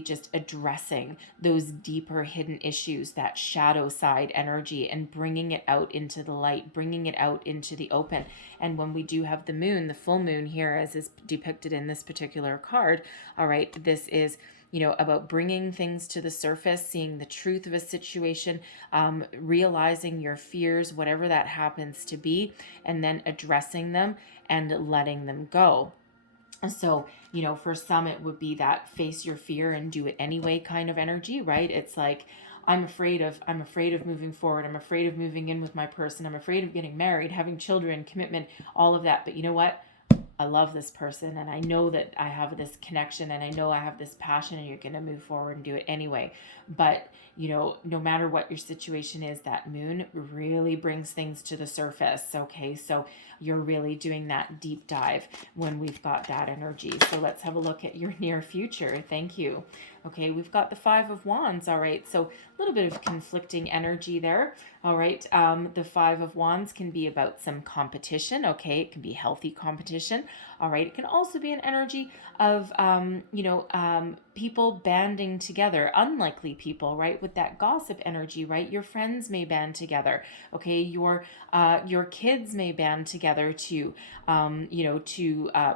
just addressing those deeper hidden issues, that shadow side energy, and bringing it out into the light, bringing it out into the open. And when we do have the moon, the full moon here, as is depicted in this particular card, all right, this is about bringing things to the surface, seeing the truth of a situation, realizing your fears, whatever that happens to be, and then addressing them and letting them go. So, for some, it would be that face your fear and do it anyway kind of energy, right? It's like, I'm afraid of moving forward. I'm afraid of moving in with my person. I'm afraid of getting married, having children, commitment, all of that. But you know what? I love this person, and I know that I have this connection, and I know I have this passion, and you're going to move forward and do it anyway. But, no matter what your situation is, that moon really brings things to the surface. Okay, so you're really doing that deep dive when we've got that energy. So let's have a look at your near future. Thank you. Okay, we've got the Five of Wands. All right, so a little bit of conflicting energy there. All right, the Five of Wands can be about some competition. Okay, it can be healthy competition. All right, it can also be an energy of, people banding together, unlikely people, right? With that gossip energy, right? Your friends may band together. Okay, your kids may band together to,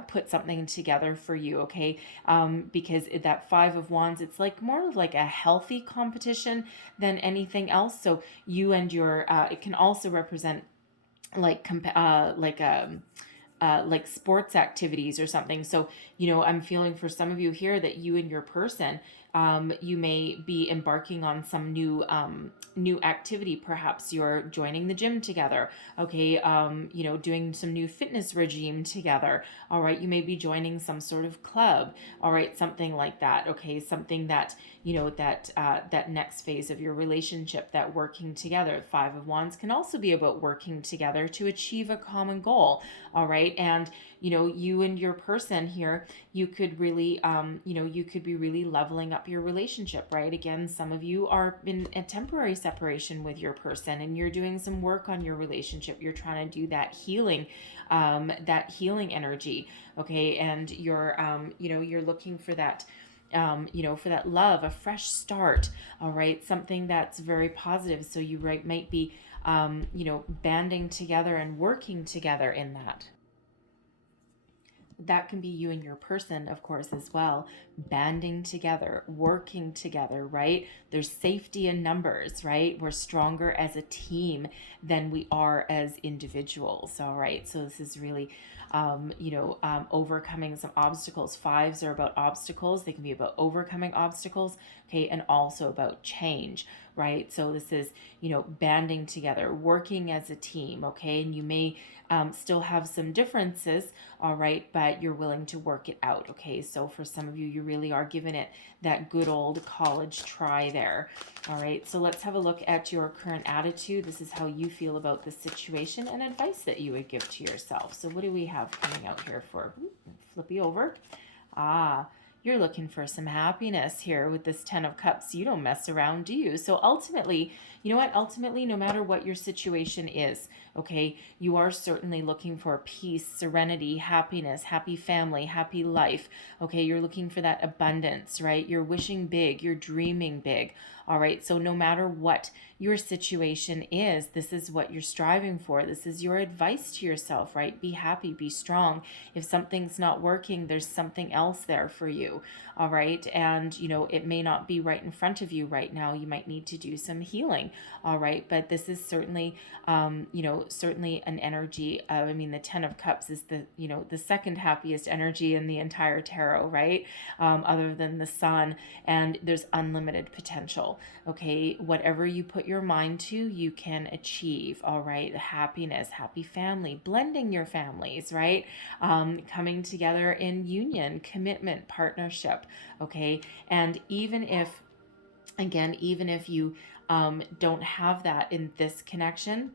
put something together for you. Okay, because that Five of Wands, it's like more of like a healthy competition than anything else. So you and your, it can also represent like sports activities or something. So, I'm feeling for some of you here that you and your person, You may be embarking on some new activity. Perhaps you're joining the gym together. Okay. Doing some new fitness regime together. All right. You may be joining some sort of club. All right. Something like that. Okay. Something that, that next phase of your relationship, that working together. Five of Wands can also be about working together to achieve a common goal. All right. And, you and your person here, you could really, you could be really leveling up your relationship, right? Again, some of you are in a temporary separation with your person and you're doing some work on your relationship. You're trying to do that healing energy. Okay. And you're looking for that, for that love, a fresh start. All right. Something that's very positive. So you might be, banding together and working together in that. That can be you and your person, of course, as well, banding together, working together, right? There's safety in numbers, right? We're stronger as a team than we are as individuals. All right. So this is really, overcoming some obstacles. Fives are about obstacles. They can be about overcoming obstacles. Okay. And also about change, right? So this is, banding together, working as a team. Okay. And you may still have some differences, all right, but you're willing to work it out. Okay. So for some of you, you really are giving it that good old college try there. All right. So let's have a look at your current attitude. This is how you feel about the situation and advice that you would give to yourself. So what do we have coming out here for? Flippy over. You're looking for some happiness here with this 10 of Cups. You don't mess around, do you? So ultimately, you know what? Ultimately, no matter what your situation is, okay, you are certainly looking for peace, serenity, happiness, happy family, happy life. Okay, you're looking for that abundance, right? You're wishing big, you're dreaming big. All right, so no matter what your situation is, this is what you're striving for. This is your advice to yourself, right? Be happy, be strong. If something's not working, there's something else there for you. All right, and it may not be right in front of you right now. You might need to do some healing. All right, but this is certainly, certainly an energy. The 10 of Cups is the second happiest energy in the entire tarot, right? Other than the sun, and there's unlimited potential. Okay, whatever you put your mind to, you can achieve. All right, happiness, happy family, blending your families, right? Coming together in union, commitment, partnership. Okay, and even if you don't have that in this connection,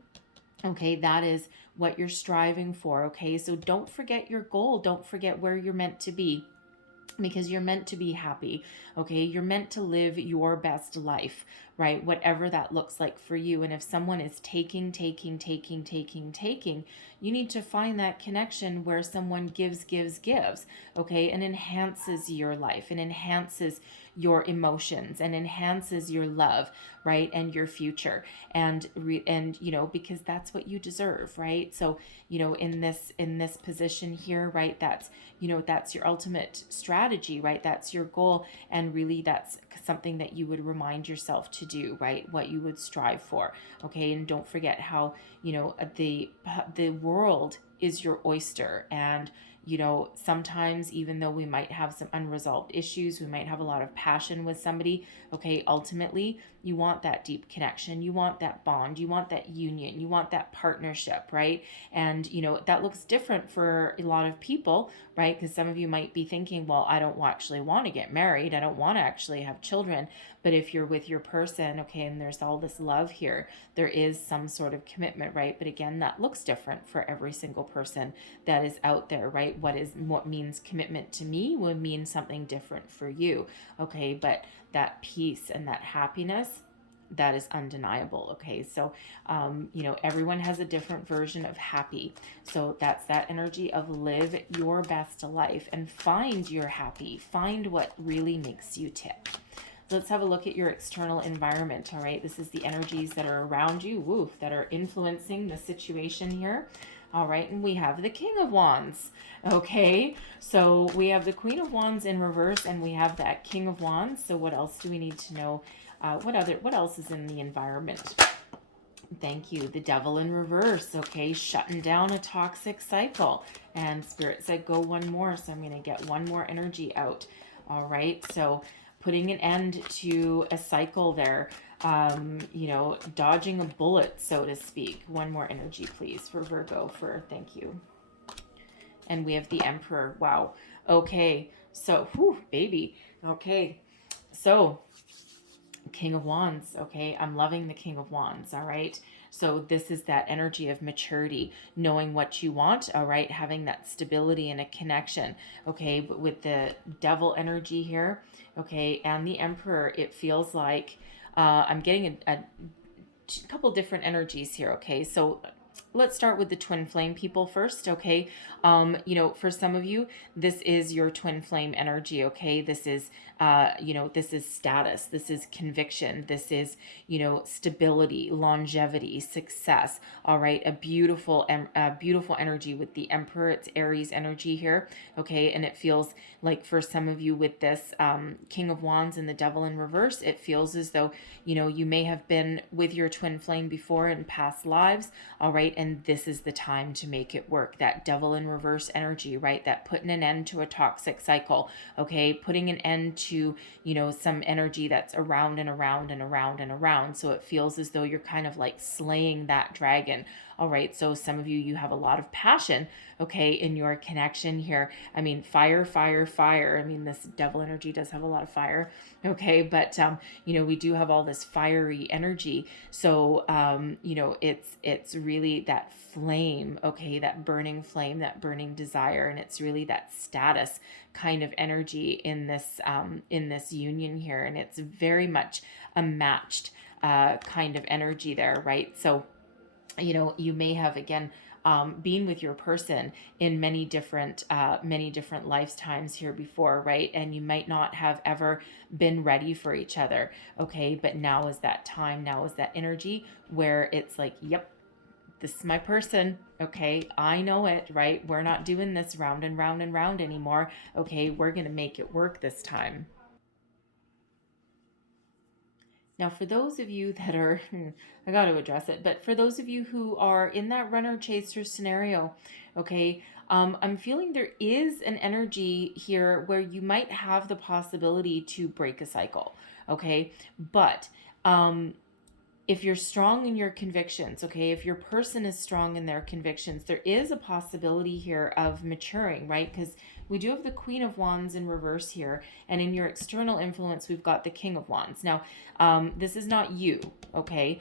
okay, that is what you're striving for. Okay, so don't forget your goal. Don't forget where you're meant to be, because you're meant to be happy. Okay, you're meant to live your best life, right? Whatever that looks like for you. And if someone is taking, you need to find that connection where someone gives, okay, and enhances your life and enhances your emotions and enhances your love, right? And your future. And because that's what you deserve, right? So, in this position here, right, that's your ultimate strategy, right? That's your goal. And really that's something that you would remind yourself to do, right? What you would strive for. Okay. And don't forget how, the world is your oyster. And sometimes even though we might have some unresolved issues, we might have a lot of passion with somebody, okay, ultimately you want that deep connection, you want that bond, you want that union, you want that partnership, right? And that looks different for a lot of people, right? Because some of you might be thinking, well, I don't actually want to get married, I don't want to actually have children. But if you're with your person, okay, and there's all this love here, there is some sort of commitment, right? But again, that looks different for every single person that is out there, right? What means commitment to me would mean something different for you, okay? But that peace and that happiness, that is undeniable. Okay, so everyone has a different version of happy. So that's that energy of live your best life and find your happy, find what really makes you tick. Let's have a look at your external environment. All right, this is the energies that are around you, that are influencing the situation here. All right, and we have the King of Wands. Okay, so we have the Queen of Wands in reverse, and we have that King of Wands. So what else do we need to know? What else is in the environment? Thank you. The Devil in reverse. Okay, shutting down a toxic cycle. And Spirit said go one more, so I'm going to get one more energy out. All right, so putting an end to a cycle there, you know, dodging a bullet, so to speak. One more energy, please, for Virgo, for thank you. And we have the Emperor. Wow. Okay. So, whew, baby. Okay. So, King of Wands. Okay. I'm loving the King of Wands. All right. So this is that energy of maturity, knowing what you want, all right, having that stability and a connection, okay, but with the Devil energy here, okay, and the Emperor, it feels like I'm getting a couple different energies here, okay? So let's start with the twin flame people first, okay? You know, for some of you, this is your twin flame energy, okay? This is, you know, this is status, this is conviction, this is, you know, stability, longevity, success, all right? A beautiful energy with the Emperor. It's Aries energy here, okay? And it feels like for some of you with this King of Wands and the Devil in reverse, it feels as though, you know, you may have been with your twin flame before in past lives, all right? And this is the time to make it work. That Devil in reverse energy, right? That putting an end to a toxic cycle, okay? Putting an end to, you know, some energy that's around and around and around and around. So it feels as though you're kind of like slaying that dragon. All right. So some of you have a lot of passion, okay, in your connection here. I mean, fire, fire, fire. I mean, this Devil energy does have a lot of fire, okay? But, you know, we do have all this fiery energy. So, you know, it's really that flame, okay, that burning flame, that burning desire. And it's really that status kind of energy in this union here. And it's very much a matched kind of energy there, right? So, you know, you may have, again, been with your person in many different lifetimes here before, right? And you might not have ever been ready for each other, okay? But now is that time, now is that energy where it's like, yep, this is my person, okay? I know it, right? We're not doing this round and round and round anymore, okay? We're gonna make it work this time. Now, for those of you that are, I got to address it, but for those of you who are in that runner chaser scenario, okay, I'm feeling there is an energy here where you might have the possibility to break a cycle, okay? But if you're strong in your convictions, okay, if your person is strong in their convictions, there is a possibility here of maturing, right? Because we do have the Queen of Wands in reverse here, and in your external influence, we've got the King of Wands. Now, this is not you, okay?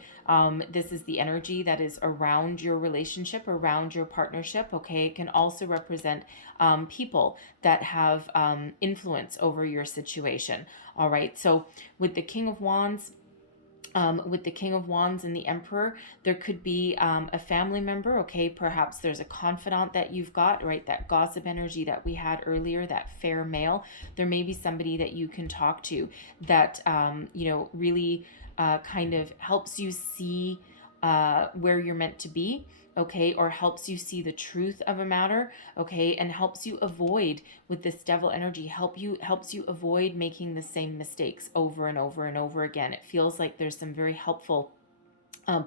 This is the energy that is around your relationship, around your partnership, okay? It can also represent people that have influence over your situation, all right? So with the King of Wands, with the King of Wands and the Emperor, there could be a family member, okay? Perhaps there's a confidant that you've got, right? That gossip energy that we had earlier, that fair male. There may be somebody that you can talk to that, you know, really kind of helps you see where you're meant to be, okay, or helps you see the truth of a matter, okay, and helps you avoid, with this Devil energy, helps you avoid making the same mistakes over and over and over again. It feels like there's some very helpful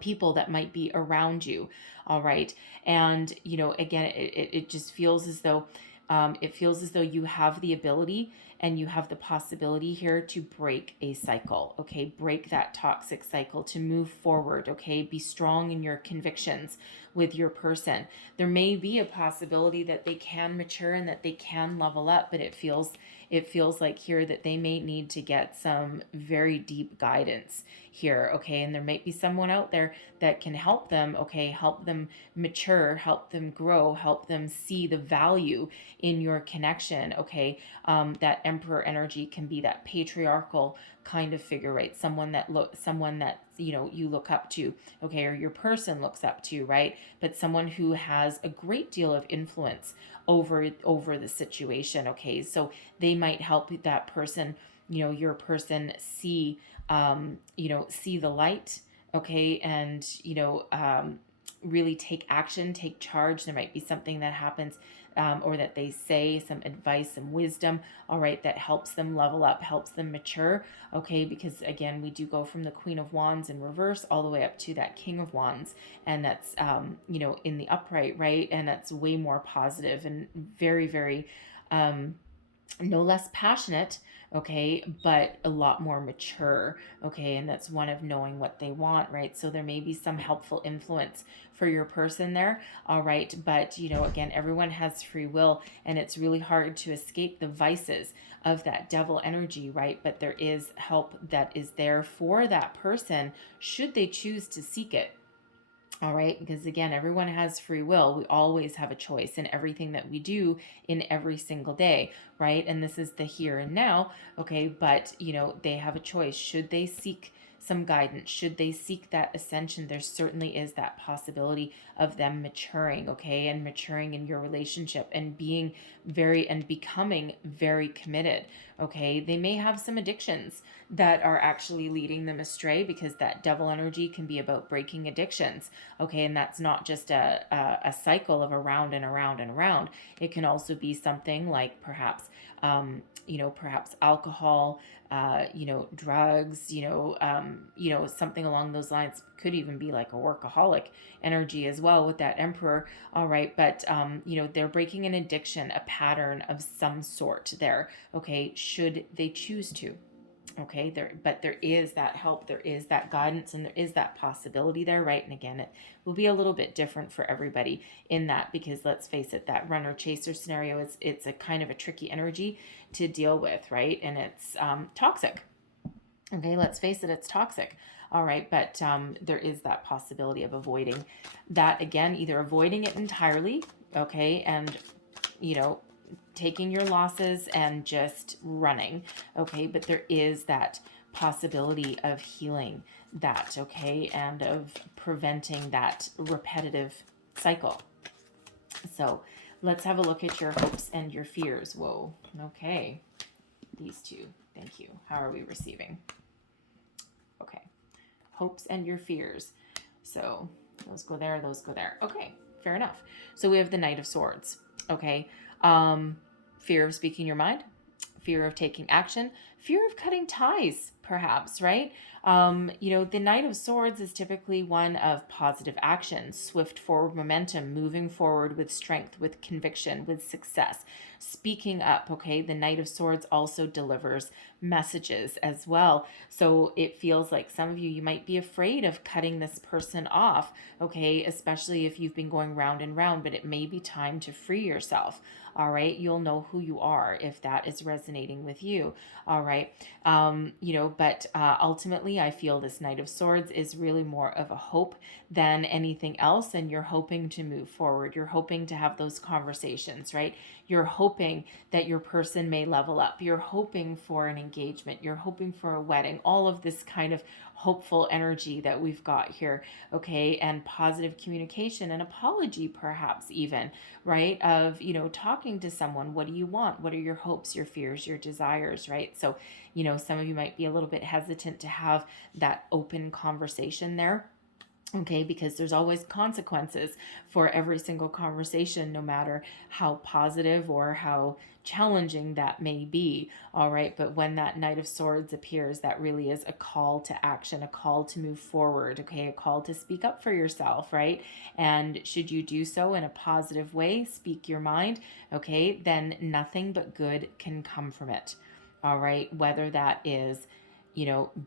people that might be around you, all right? And, you know, again, it just feels as though you have the ability and you have the possibility here to break a cycle, okay? Break that toxic cycle, to move forward, okay? Be strong in your convictions with your person. There may be a possibility that they can mature and that they can level up, but it feels like here that they may need to get some very deep guidance here, okay? And there might be someone out there that can help them, okay? Help them mature, help them grow, help them see the value in your connection, okay? That Emperor energy can be that patriarchal kind of figure, right? Someone that you know, you look up to, okay, or your person looks up to, right? But someone who has a great deal of influence over the situation, okay? So they might help that person, you know, your person see, you know, see the light, okay, and, you know, really take action, take charge. There might be something that happens or that they say, some advice, some wisdom, all right, that helps them level up, helps them mature, okay, because again, we do go from the Queen of Wands in reverse all the way up to that King of Wands, and that's, you know, in the upright, right, and that's way more positive and very, very, no less passionate, okay, but a lot more mature, okay, and that's one of knowing what they want, right? So there may be some helpful influence for your person there, all right, but again, everyone has free will, and it's really hard to escape the vices of that devil energy, right? But there is help that is there for that person should they choose to seek it. All right, because again, everyone has free will. We always have a choice in everything that we do in every single day, right? And this is the here and now, okay? But, they have a choice. Should they seek some guidance? Should they seek that ascension? There certainly is that possibility of them maturing, okay? And maturing in your relationship and becoming very committed, okay? They may have some addictions that are actually leading them astray, because that devil energy can be about breaking addictions, okay? And that's not just a cycle of around and around and around. It can also be something like perhaps alcohol, drugs, something along those lines. Could even be like a workaholic energy as well with that emperor. All right, but they're breaking an addiction, a pattern of some sort there, okay, should they choose to. Okay, there is that help, there is that guidance, and there is that possibility there, right? And again, it will be a little bit different for everybody in that, because let's face it, that runner chaser scenario it's a kind of a tricky energy to deal with, right? And it's toxic. Okay, let's face it, it's toxic. All right, but there is that possibility of avoiding that, again, either avoiding it entirely, okay, and taking your losses and just running, okay? But there is that possibility of healing that, okay, and of preventing that repetitive cycle. So let's have a look at your hopes and your fears. Whoa, okay. These two, thank you. How are we receiving? Okay, hopes and your fears. So those go there, those go there. Okay, fair enough. So we have the Knight of Swords, okay? Fear of speaking your mind, fear of taking action, fear of cutting ties, perhaps, right? The Knight of Swords is typically one of positive action, swift forward momentum, moving forward with strength, with conviction, with success, speaking up, okay? The Knight of Swords also delivers messages as well. So it feels like some of you might be afraid of cutting this person off, okay? Especially if you've been going round and round, but it may be time to free yourself. All right, you'll know who you are if that is resonating with you. All right, but ultimately, I feel this Knight of Swords is really more of a hope than anything else, and you're hoping to move forward. You're hoping to have those conversations, right? You're hoping that your person may level up. You're hoping for an engagement. You're hoping for a wedding. All of this kind of hopeful energy that we've got here, okay? And positive communication and apology, perhaps even, right? Of, talking to someone. What do you want? What are your hopes, your fears, your desires, right? So, some of you might be a little bit hesitant to have that open conversation there. Okay, because there's always consequences for every single conversation, no matter how positive or how challenging that may be. All right, but when that Knight of Swords appears, that really is a call to action, a call to move forward, okay, a call to speak up for yourself, right? And should you do so in a positive way, speak your mind, okay, then nothing but good can come from it. All right, whether that is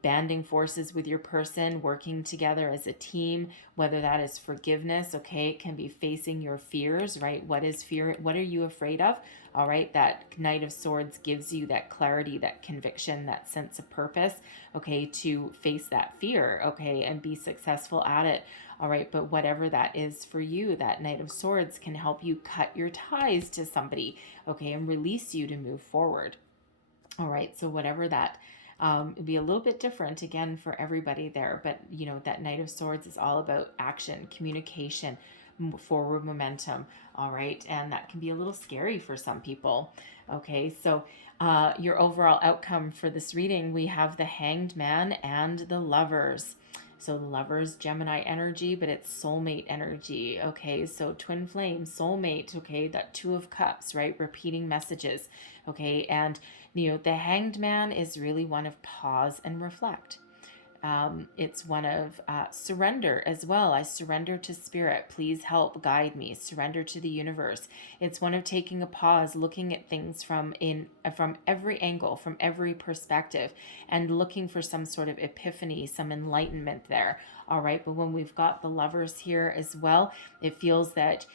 banding forces with your person, working together as a team, whether that is forgiveness, okay, it can be facing your fears, right? What is fear? What are you afraid of? All right, that Knight of Swords gives you that clarity, that conviction, that sense of purpose, okay, to face that fear, okay, and be successful at it. All right, but whatever that is for you, that Knight of Swords can help you cut your ties to somebody, okay, and release you to move forward. All right, so whatever that it'd be a little bit different again for everybody there, but that Knight of Swords is all about action, communication, forward momentum. All right, and that can be a little scary for some people. Okay, so your overall outcome for this reading, we have the Hanged Man and the Lovers. So the Lovers, Gemini energy, but it's soulmate energy. Okay, so twin flame, soulmate. Okay, that Two of Cups, right? Repeating messages. Okay, and the Hanged Man is really one of pause and reflect. It's one of surrender as well. I surrender to spirit. Please help guide me. Surrender to the universe. It's one of taking a pause, looking at things from every angle, from every perspective, and looking for some sort of epiphany, some enlightenment there. All right. But when we've got the Lovers here as well, it feels that,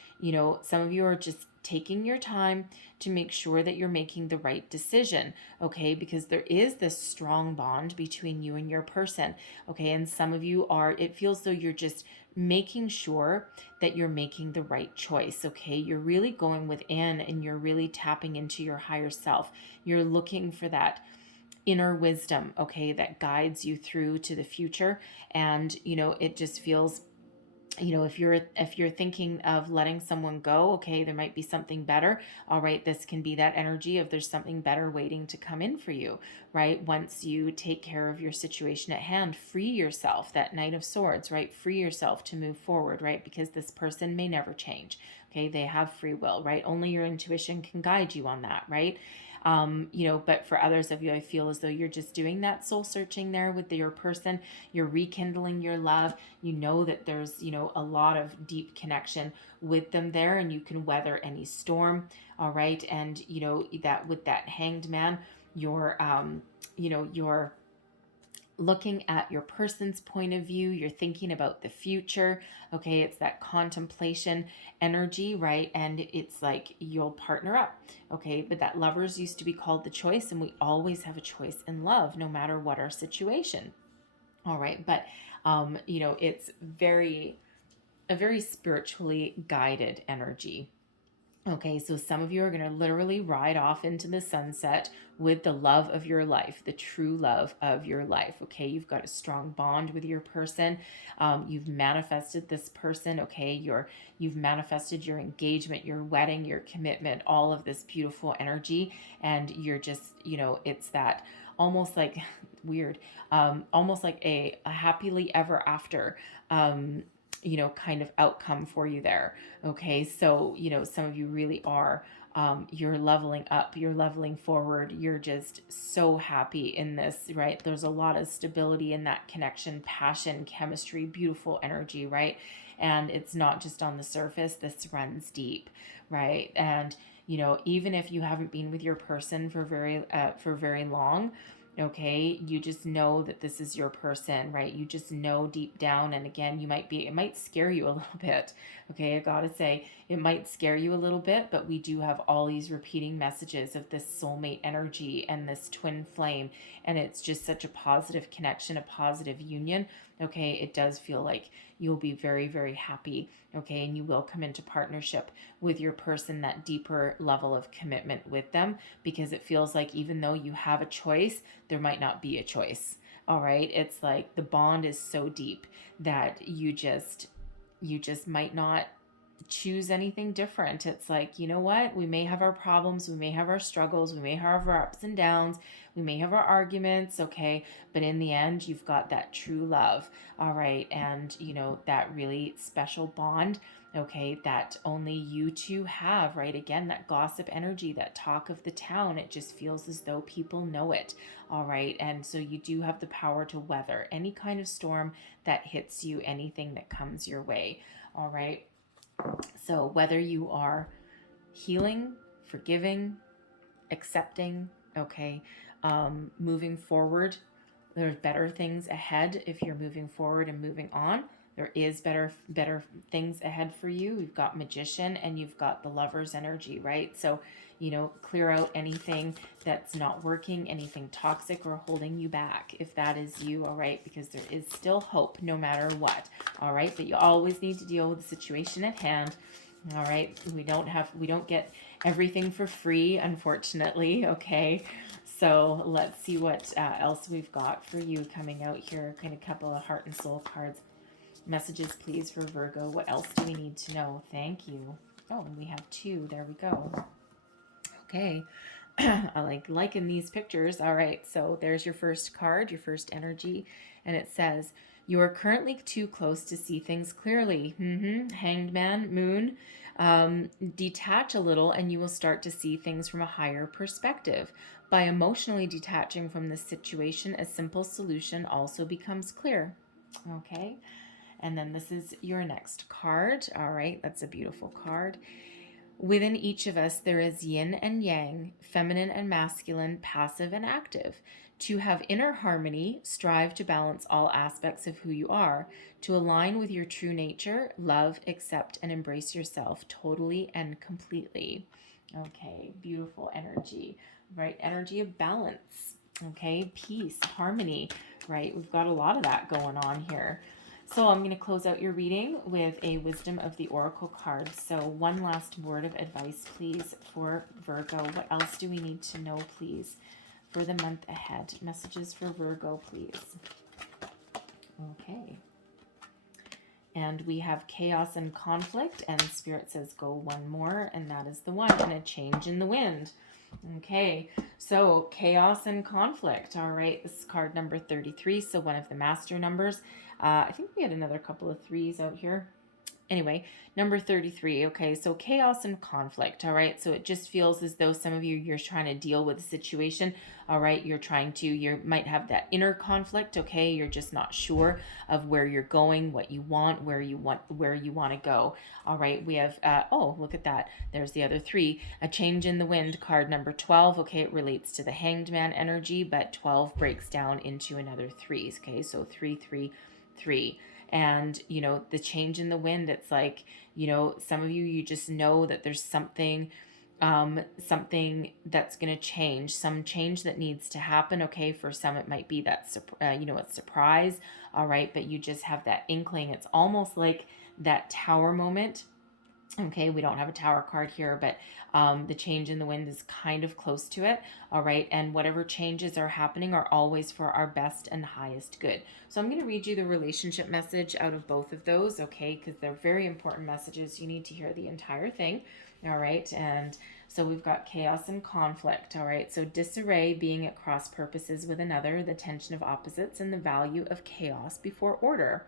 some of you are just taking your time to make sure that you're making the right decision, okay? Because there is this strong bond between you and your person, okay? And some of you it feels though you're just making sure that you're making the right choice, okay? You're really going within and you're really tapping into your higher self. You're looking for that inner wisdom, okay, that guides you through to the future. And, it just feels, if you're thinking of letting someone go, okay, there might be something better. All right, this can be that energy of there's something better waiting to come in for you, right? Once you take care of your situation at hand, free yourself, that Knight of Swords, right? Free yourself to move forward, right? Because this person may never change. Okay, they have free will, right? Only your intuition can guide you on that, right? But for others of you, I feel as though you're just doing that soul searching there with your person. You're rekindling your love. You know that there's, a lot of deep connection with them there, and you can weather any storm. All right. And, that with that Hanged Man, you're looking at your person's point of view. You're thinking about the future. Okay, it's that contemplation energy, right? And it's like you'll partner up. Okay, but that Lovers used to be called the choice, and we always have a choice in love, no matter what our situation. All right, but it's a very spiritually guided energy. Okay, so some of you are going to literally ride off into the sunset with the love of your life, the true love of your life. Okay, you've got a strong bond with your person. You've manifested this person. Okay, you've manifested your engagement, your wedding, your commitment, all of this beautiful energy, and you're just, it's that almost like weird, almost like a happily ever after. Kind of outcome for you there. Okay, so, some of you really are, you're leveling up, you're leveling forward, you're just so happy in this, right? There's a lot of stability in that connection, passion, chemistry, beautiful energy, right? And it's not just on the surface, this runs deep, right? And, even if you haven't been with your person for very long, okay, you just know that this is your person, right? You just know deep down. And again, it might scare you a little bit. Okay, I gotta say, it might scare you a little bit, but we do have all these repeating messages of this soulmate energy and this twin flame. And it's just such a positive connection, a positive union. Okay, it does feel like you'll be very, very happy. Okay, and you will come into partnership with your person, that deeper level of commitment with them, because it feels like even though you have a choice, there might not be a choice. All right, it's like the bond is so deep that you just might not choose anything different. It's like, you know what? We may have our problems, we may have our struggles, we may have our ups and downs, we may have our arguments, okay? But in the end, you've got that true love, all right? And, that really special bond, okay, that only you two have, right? Again, that gossip energy, that talk of the town, it just feels as though people know it, all right? And so you do have the power to weather any kind of storm that hits you, anything that comes your way, all right? So whether you are healing, forgiving, accepting, okay, moving forward, there's better things ahead. If you're moving forward and moving on, there is better things ahead for you. You've got Magician and you've got the Lover's energy, right? So, clear out anything that's not working, anything toxic or holding you back, if that is you, all right? Because there is still hope no matter what, all right? But you always need to deal with the situation at hand, all right? We don't get everything for free, unfortunately, okay? So let's see what else we've got for you coming out here. Kind of couple of heart and soul cards. Messages, please, for Virgo. What else do we need to know? Thank you. Oh, and we have two. There we go. Okay. I liking these pictures. All right. So there's your first card, your first energy. And it says, you are currently too close to see things clearly. Hanged Man, Moon. Detach a little and you will start to see things from a higher perspective. By emotionally detaching from the situation, a simple solution also becomes clear. Okay. And then this is your next card. All right. That's a beautiful card. Within each of us, there is yin and yang, feminine and masculine, passive and active. To have inner harmony, strive to balance all aspects of who you are. To align with your true nature, love, accept, and embrace yourself totally and completely. Okay, beautiful energy, right? Energy of balance. Okay, peace, harmony, right? We've got a lot of that going on here. So I'm going to close out your reading with a Wisdom of the Oracle card. So one last word of advice, please, for Virgo. What else do we need to know, please, for the month ahead? Messages for Virgo, please. Okay. And we have chaos and conflict, and Spirit says go one more, and that is the one, and a change in the wind. Okay, so chaos and conflict. All right, this is card number 33, so one of the master numbers. I think we had another couple of threes out here. Anyway, number 33. Okay, so chaos and conflict. All right, so it just feels as though some of you're trying to deal with a situation. All right, you might have that inner conflict. Okay, you're just not sure of where you're going, what you want, where you want to go. All right, we have oh, look at that, there's the other three. A change in the wind, card number 12. Okay, it relates to the Hanged Man energy, but 12 breaks down into another threes. Okay, so 3 3 3. And the change in the wind, it's like, some of you just know that there's something that's going to change, some change that needs to happen. Okay, for some it might be that a surprise. All right, but you just have that inkling. It's almost like that tower moment. Okay, we don't have a tower card here, but the change in the wind is kind of close to it. All right, and whatever changes are happening are always for our best and highest good. So I'm going to read you the relationship message out of both of those, okay, because they're very important messages. You need to hear the entire thing. All right, and so we've got chaos and conflict. All right, so disarray, being at cross purposes with another, the tension of opposites, and the value of chaos before order.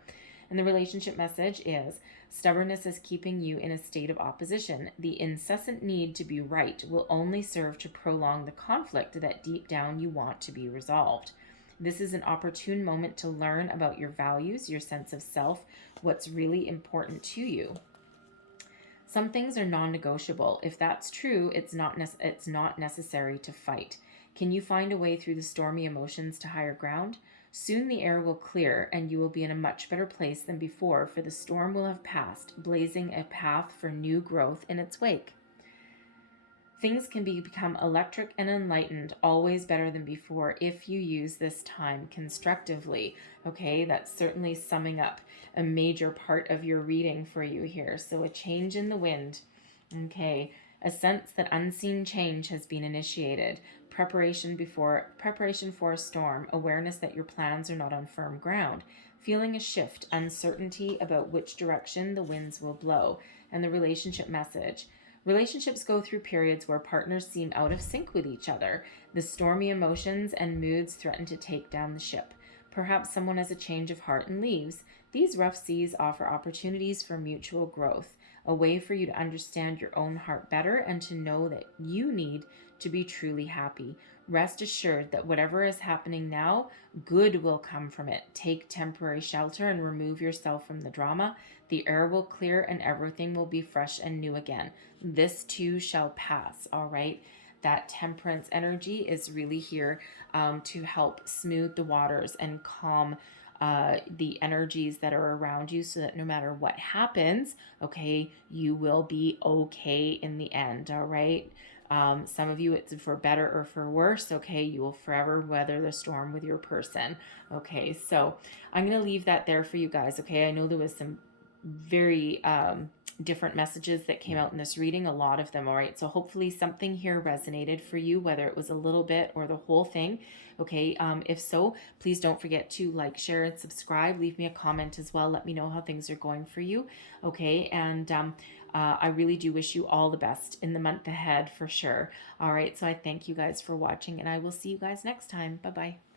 And the relationship message is: stubbornness is keeping you in a state of opposition. The incessant need to be right will only serve to prolong the conflict that deep down you want to be resolved. This is an opportune moment to learn about your values, your sense of self, what's really important to you. Some things are non-negotiable. If that's true, it's not necessary to fight. Can you find a way through the stormy emotions to higher ground? Soon the air will clear, and you will be in a much better place than before, for the storm will have passed, blazing a path for new growth in its wake. Things can become electric and enlightened, always better than before, if you use this time constructively. Okay, that's certainly summing up a major part of your reading for you here. So a change in the wind. Okay, a sense that unseen change has been initiated. Preparation for a storm, awareness that your plans are not on firm ground, feeling a shift, uncertainty about which direction the winds will blow. And the relationship message: relationships go through periods where partners seem out of sync with each other. The stormy emotions and moods threaten to take down the ship. Perhaps someone has a change of heart and leaves. These rough seas offer opportunities for mutual growth, a way for you to understand your own heart better and to know that you need to be truly happy. Rest assured that whatever is happening now, good will come from it. Take temporary shelter and remove yourself from the drama. The air will clear and everything will be fresh and new again. This too shall pass, all right? That temperance energy is really here to help smooth the waters and calm the energies that are around you, so that no matter what happens, okay, you will be okay in the end, all right? Some of you, it's for better or for worse, okay? You will forever weather the storm with your person, okay? So I'm going to leave that there for you guys, okay? I know there was some very different messages that came out in this reading, a lot of them, all right? So hopefully something here resonated for you, whether it was a little bit or the whole thing, okay? If so, please don't forget to like, share, and subscribe. Leave me a comment as well. Let me know how things are going for you, okay? And I really do wish you all the best in the month ahead for sure. All right, so I thank you guys for watching, and I will see you guys next time. Bye-bye.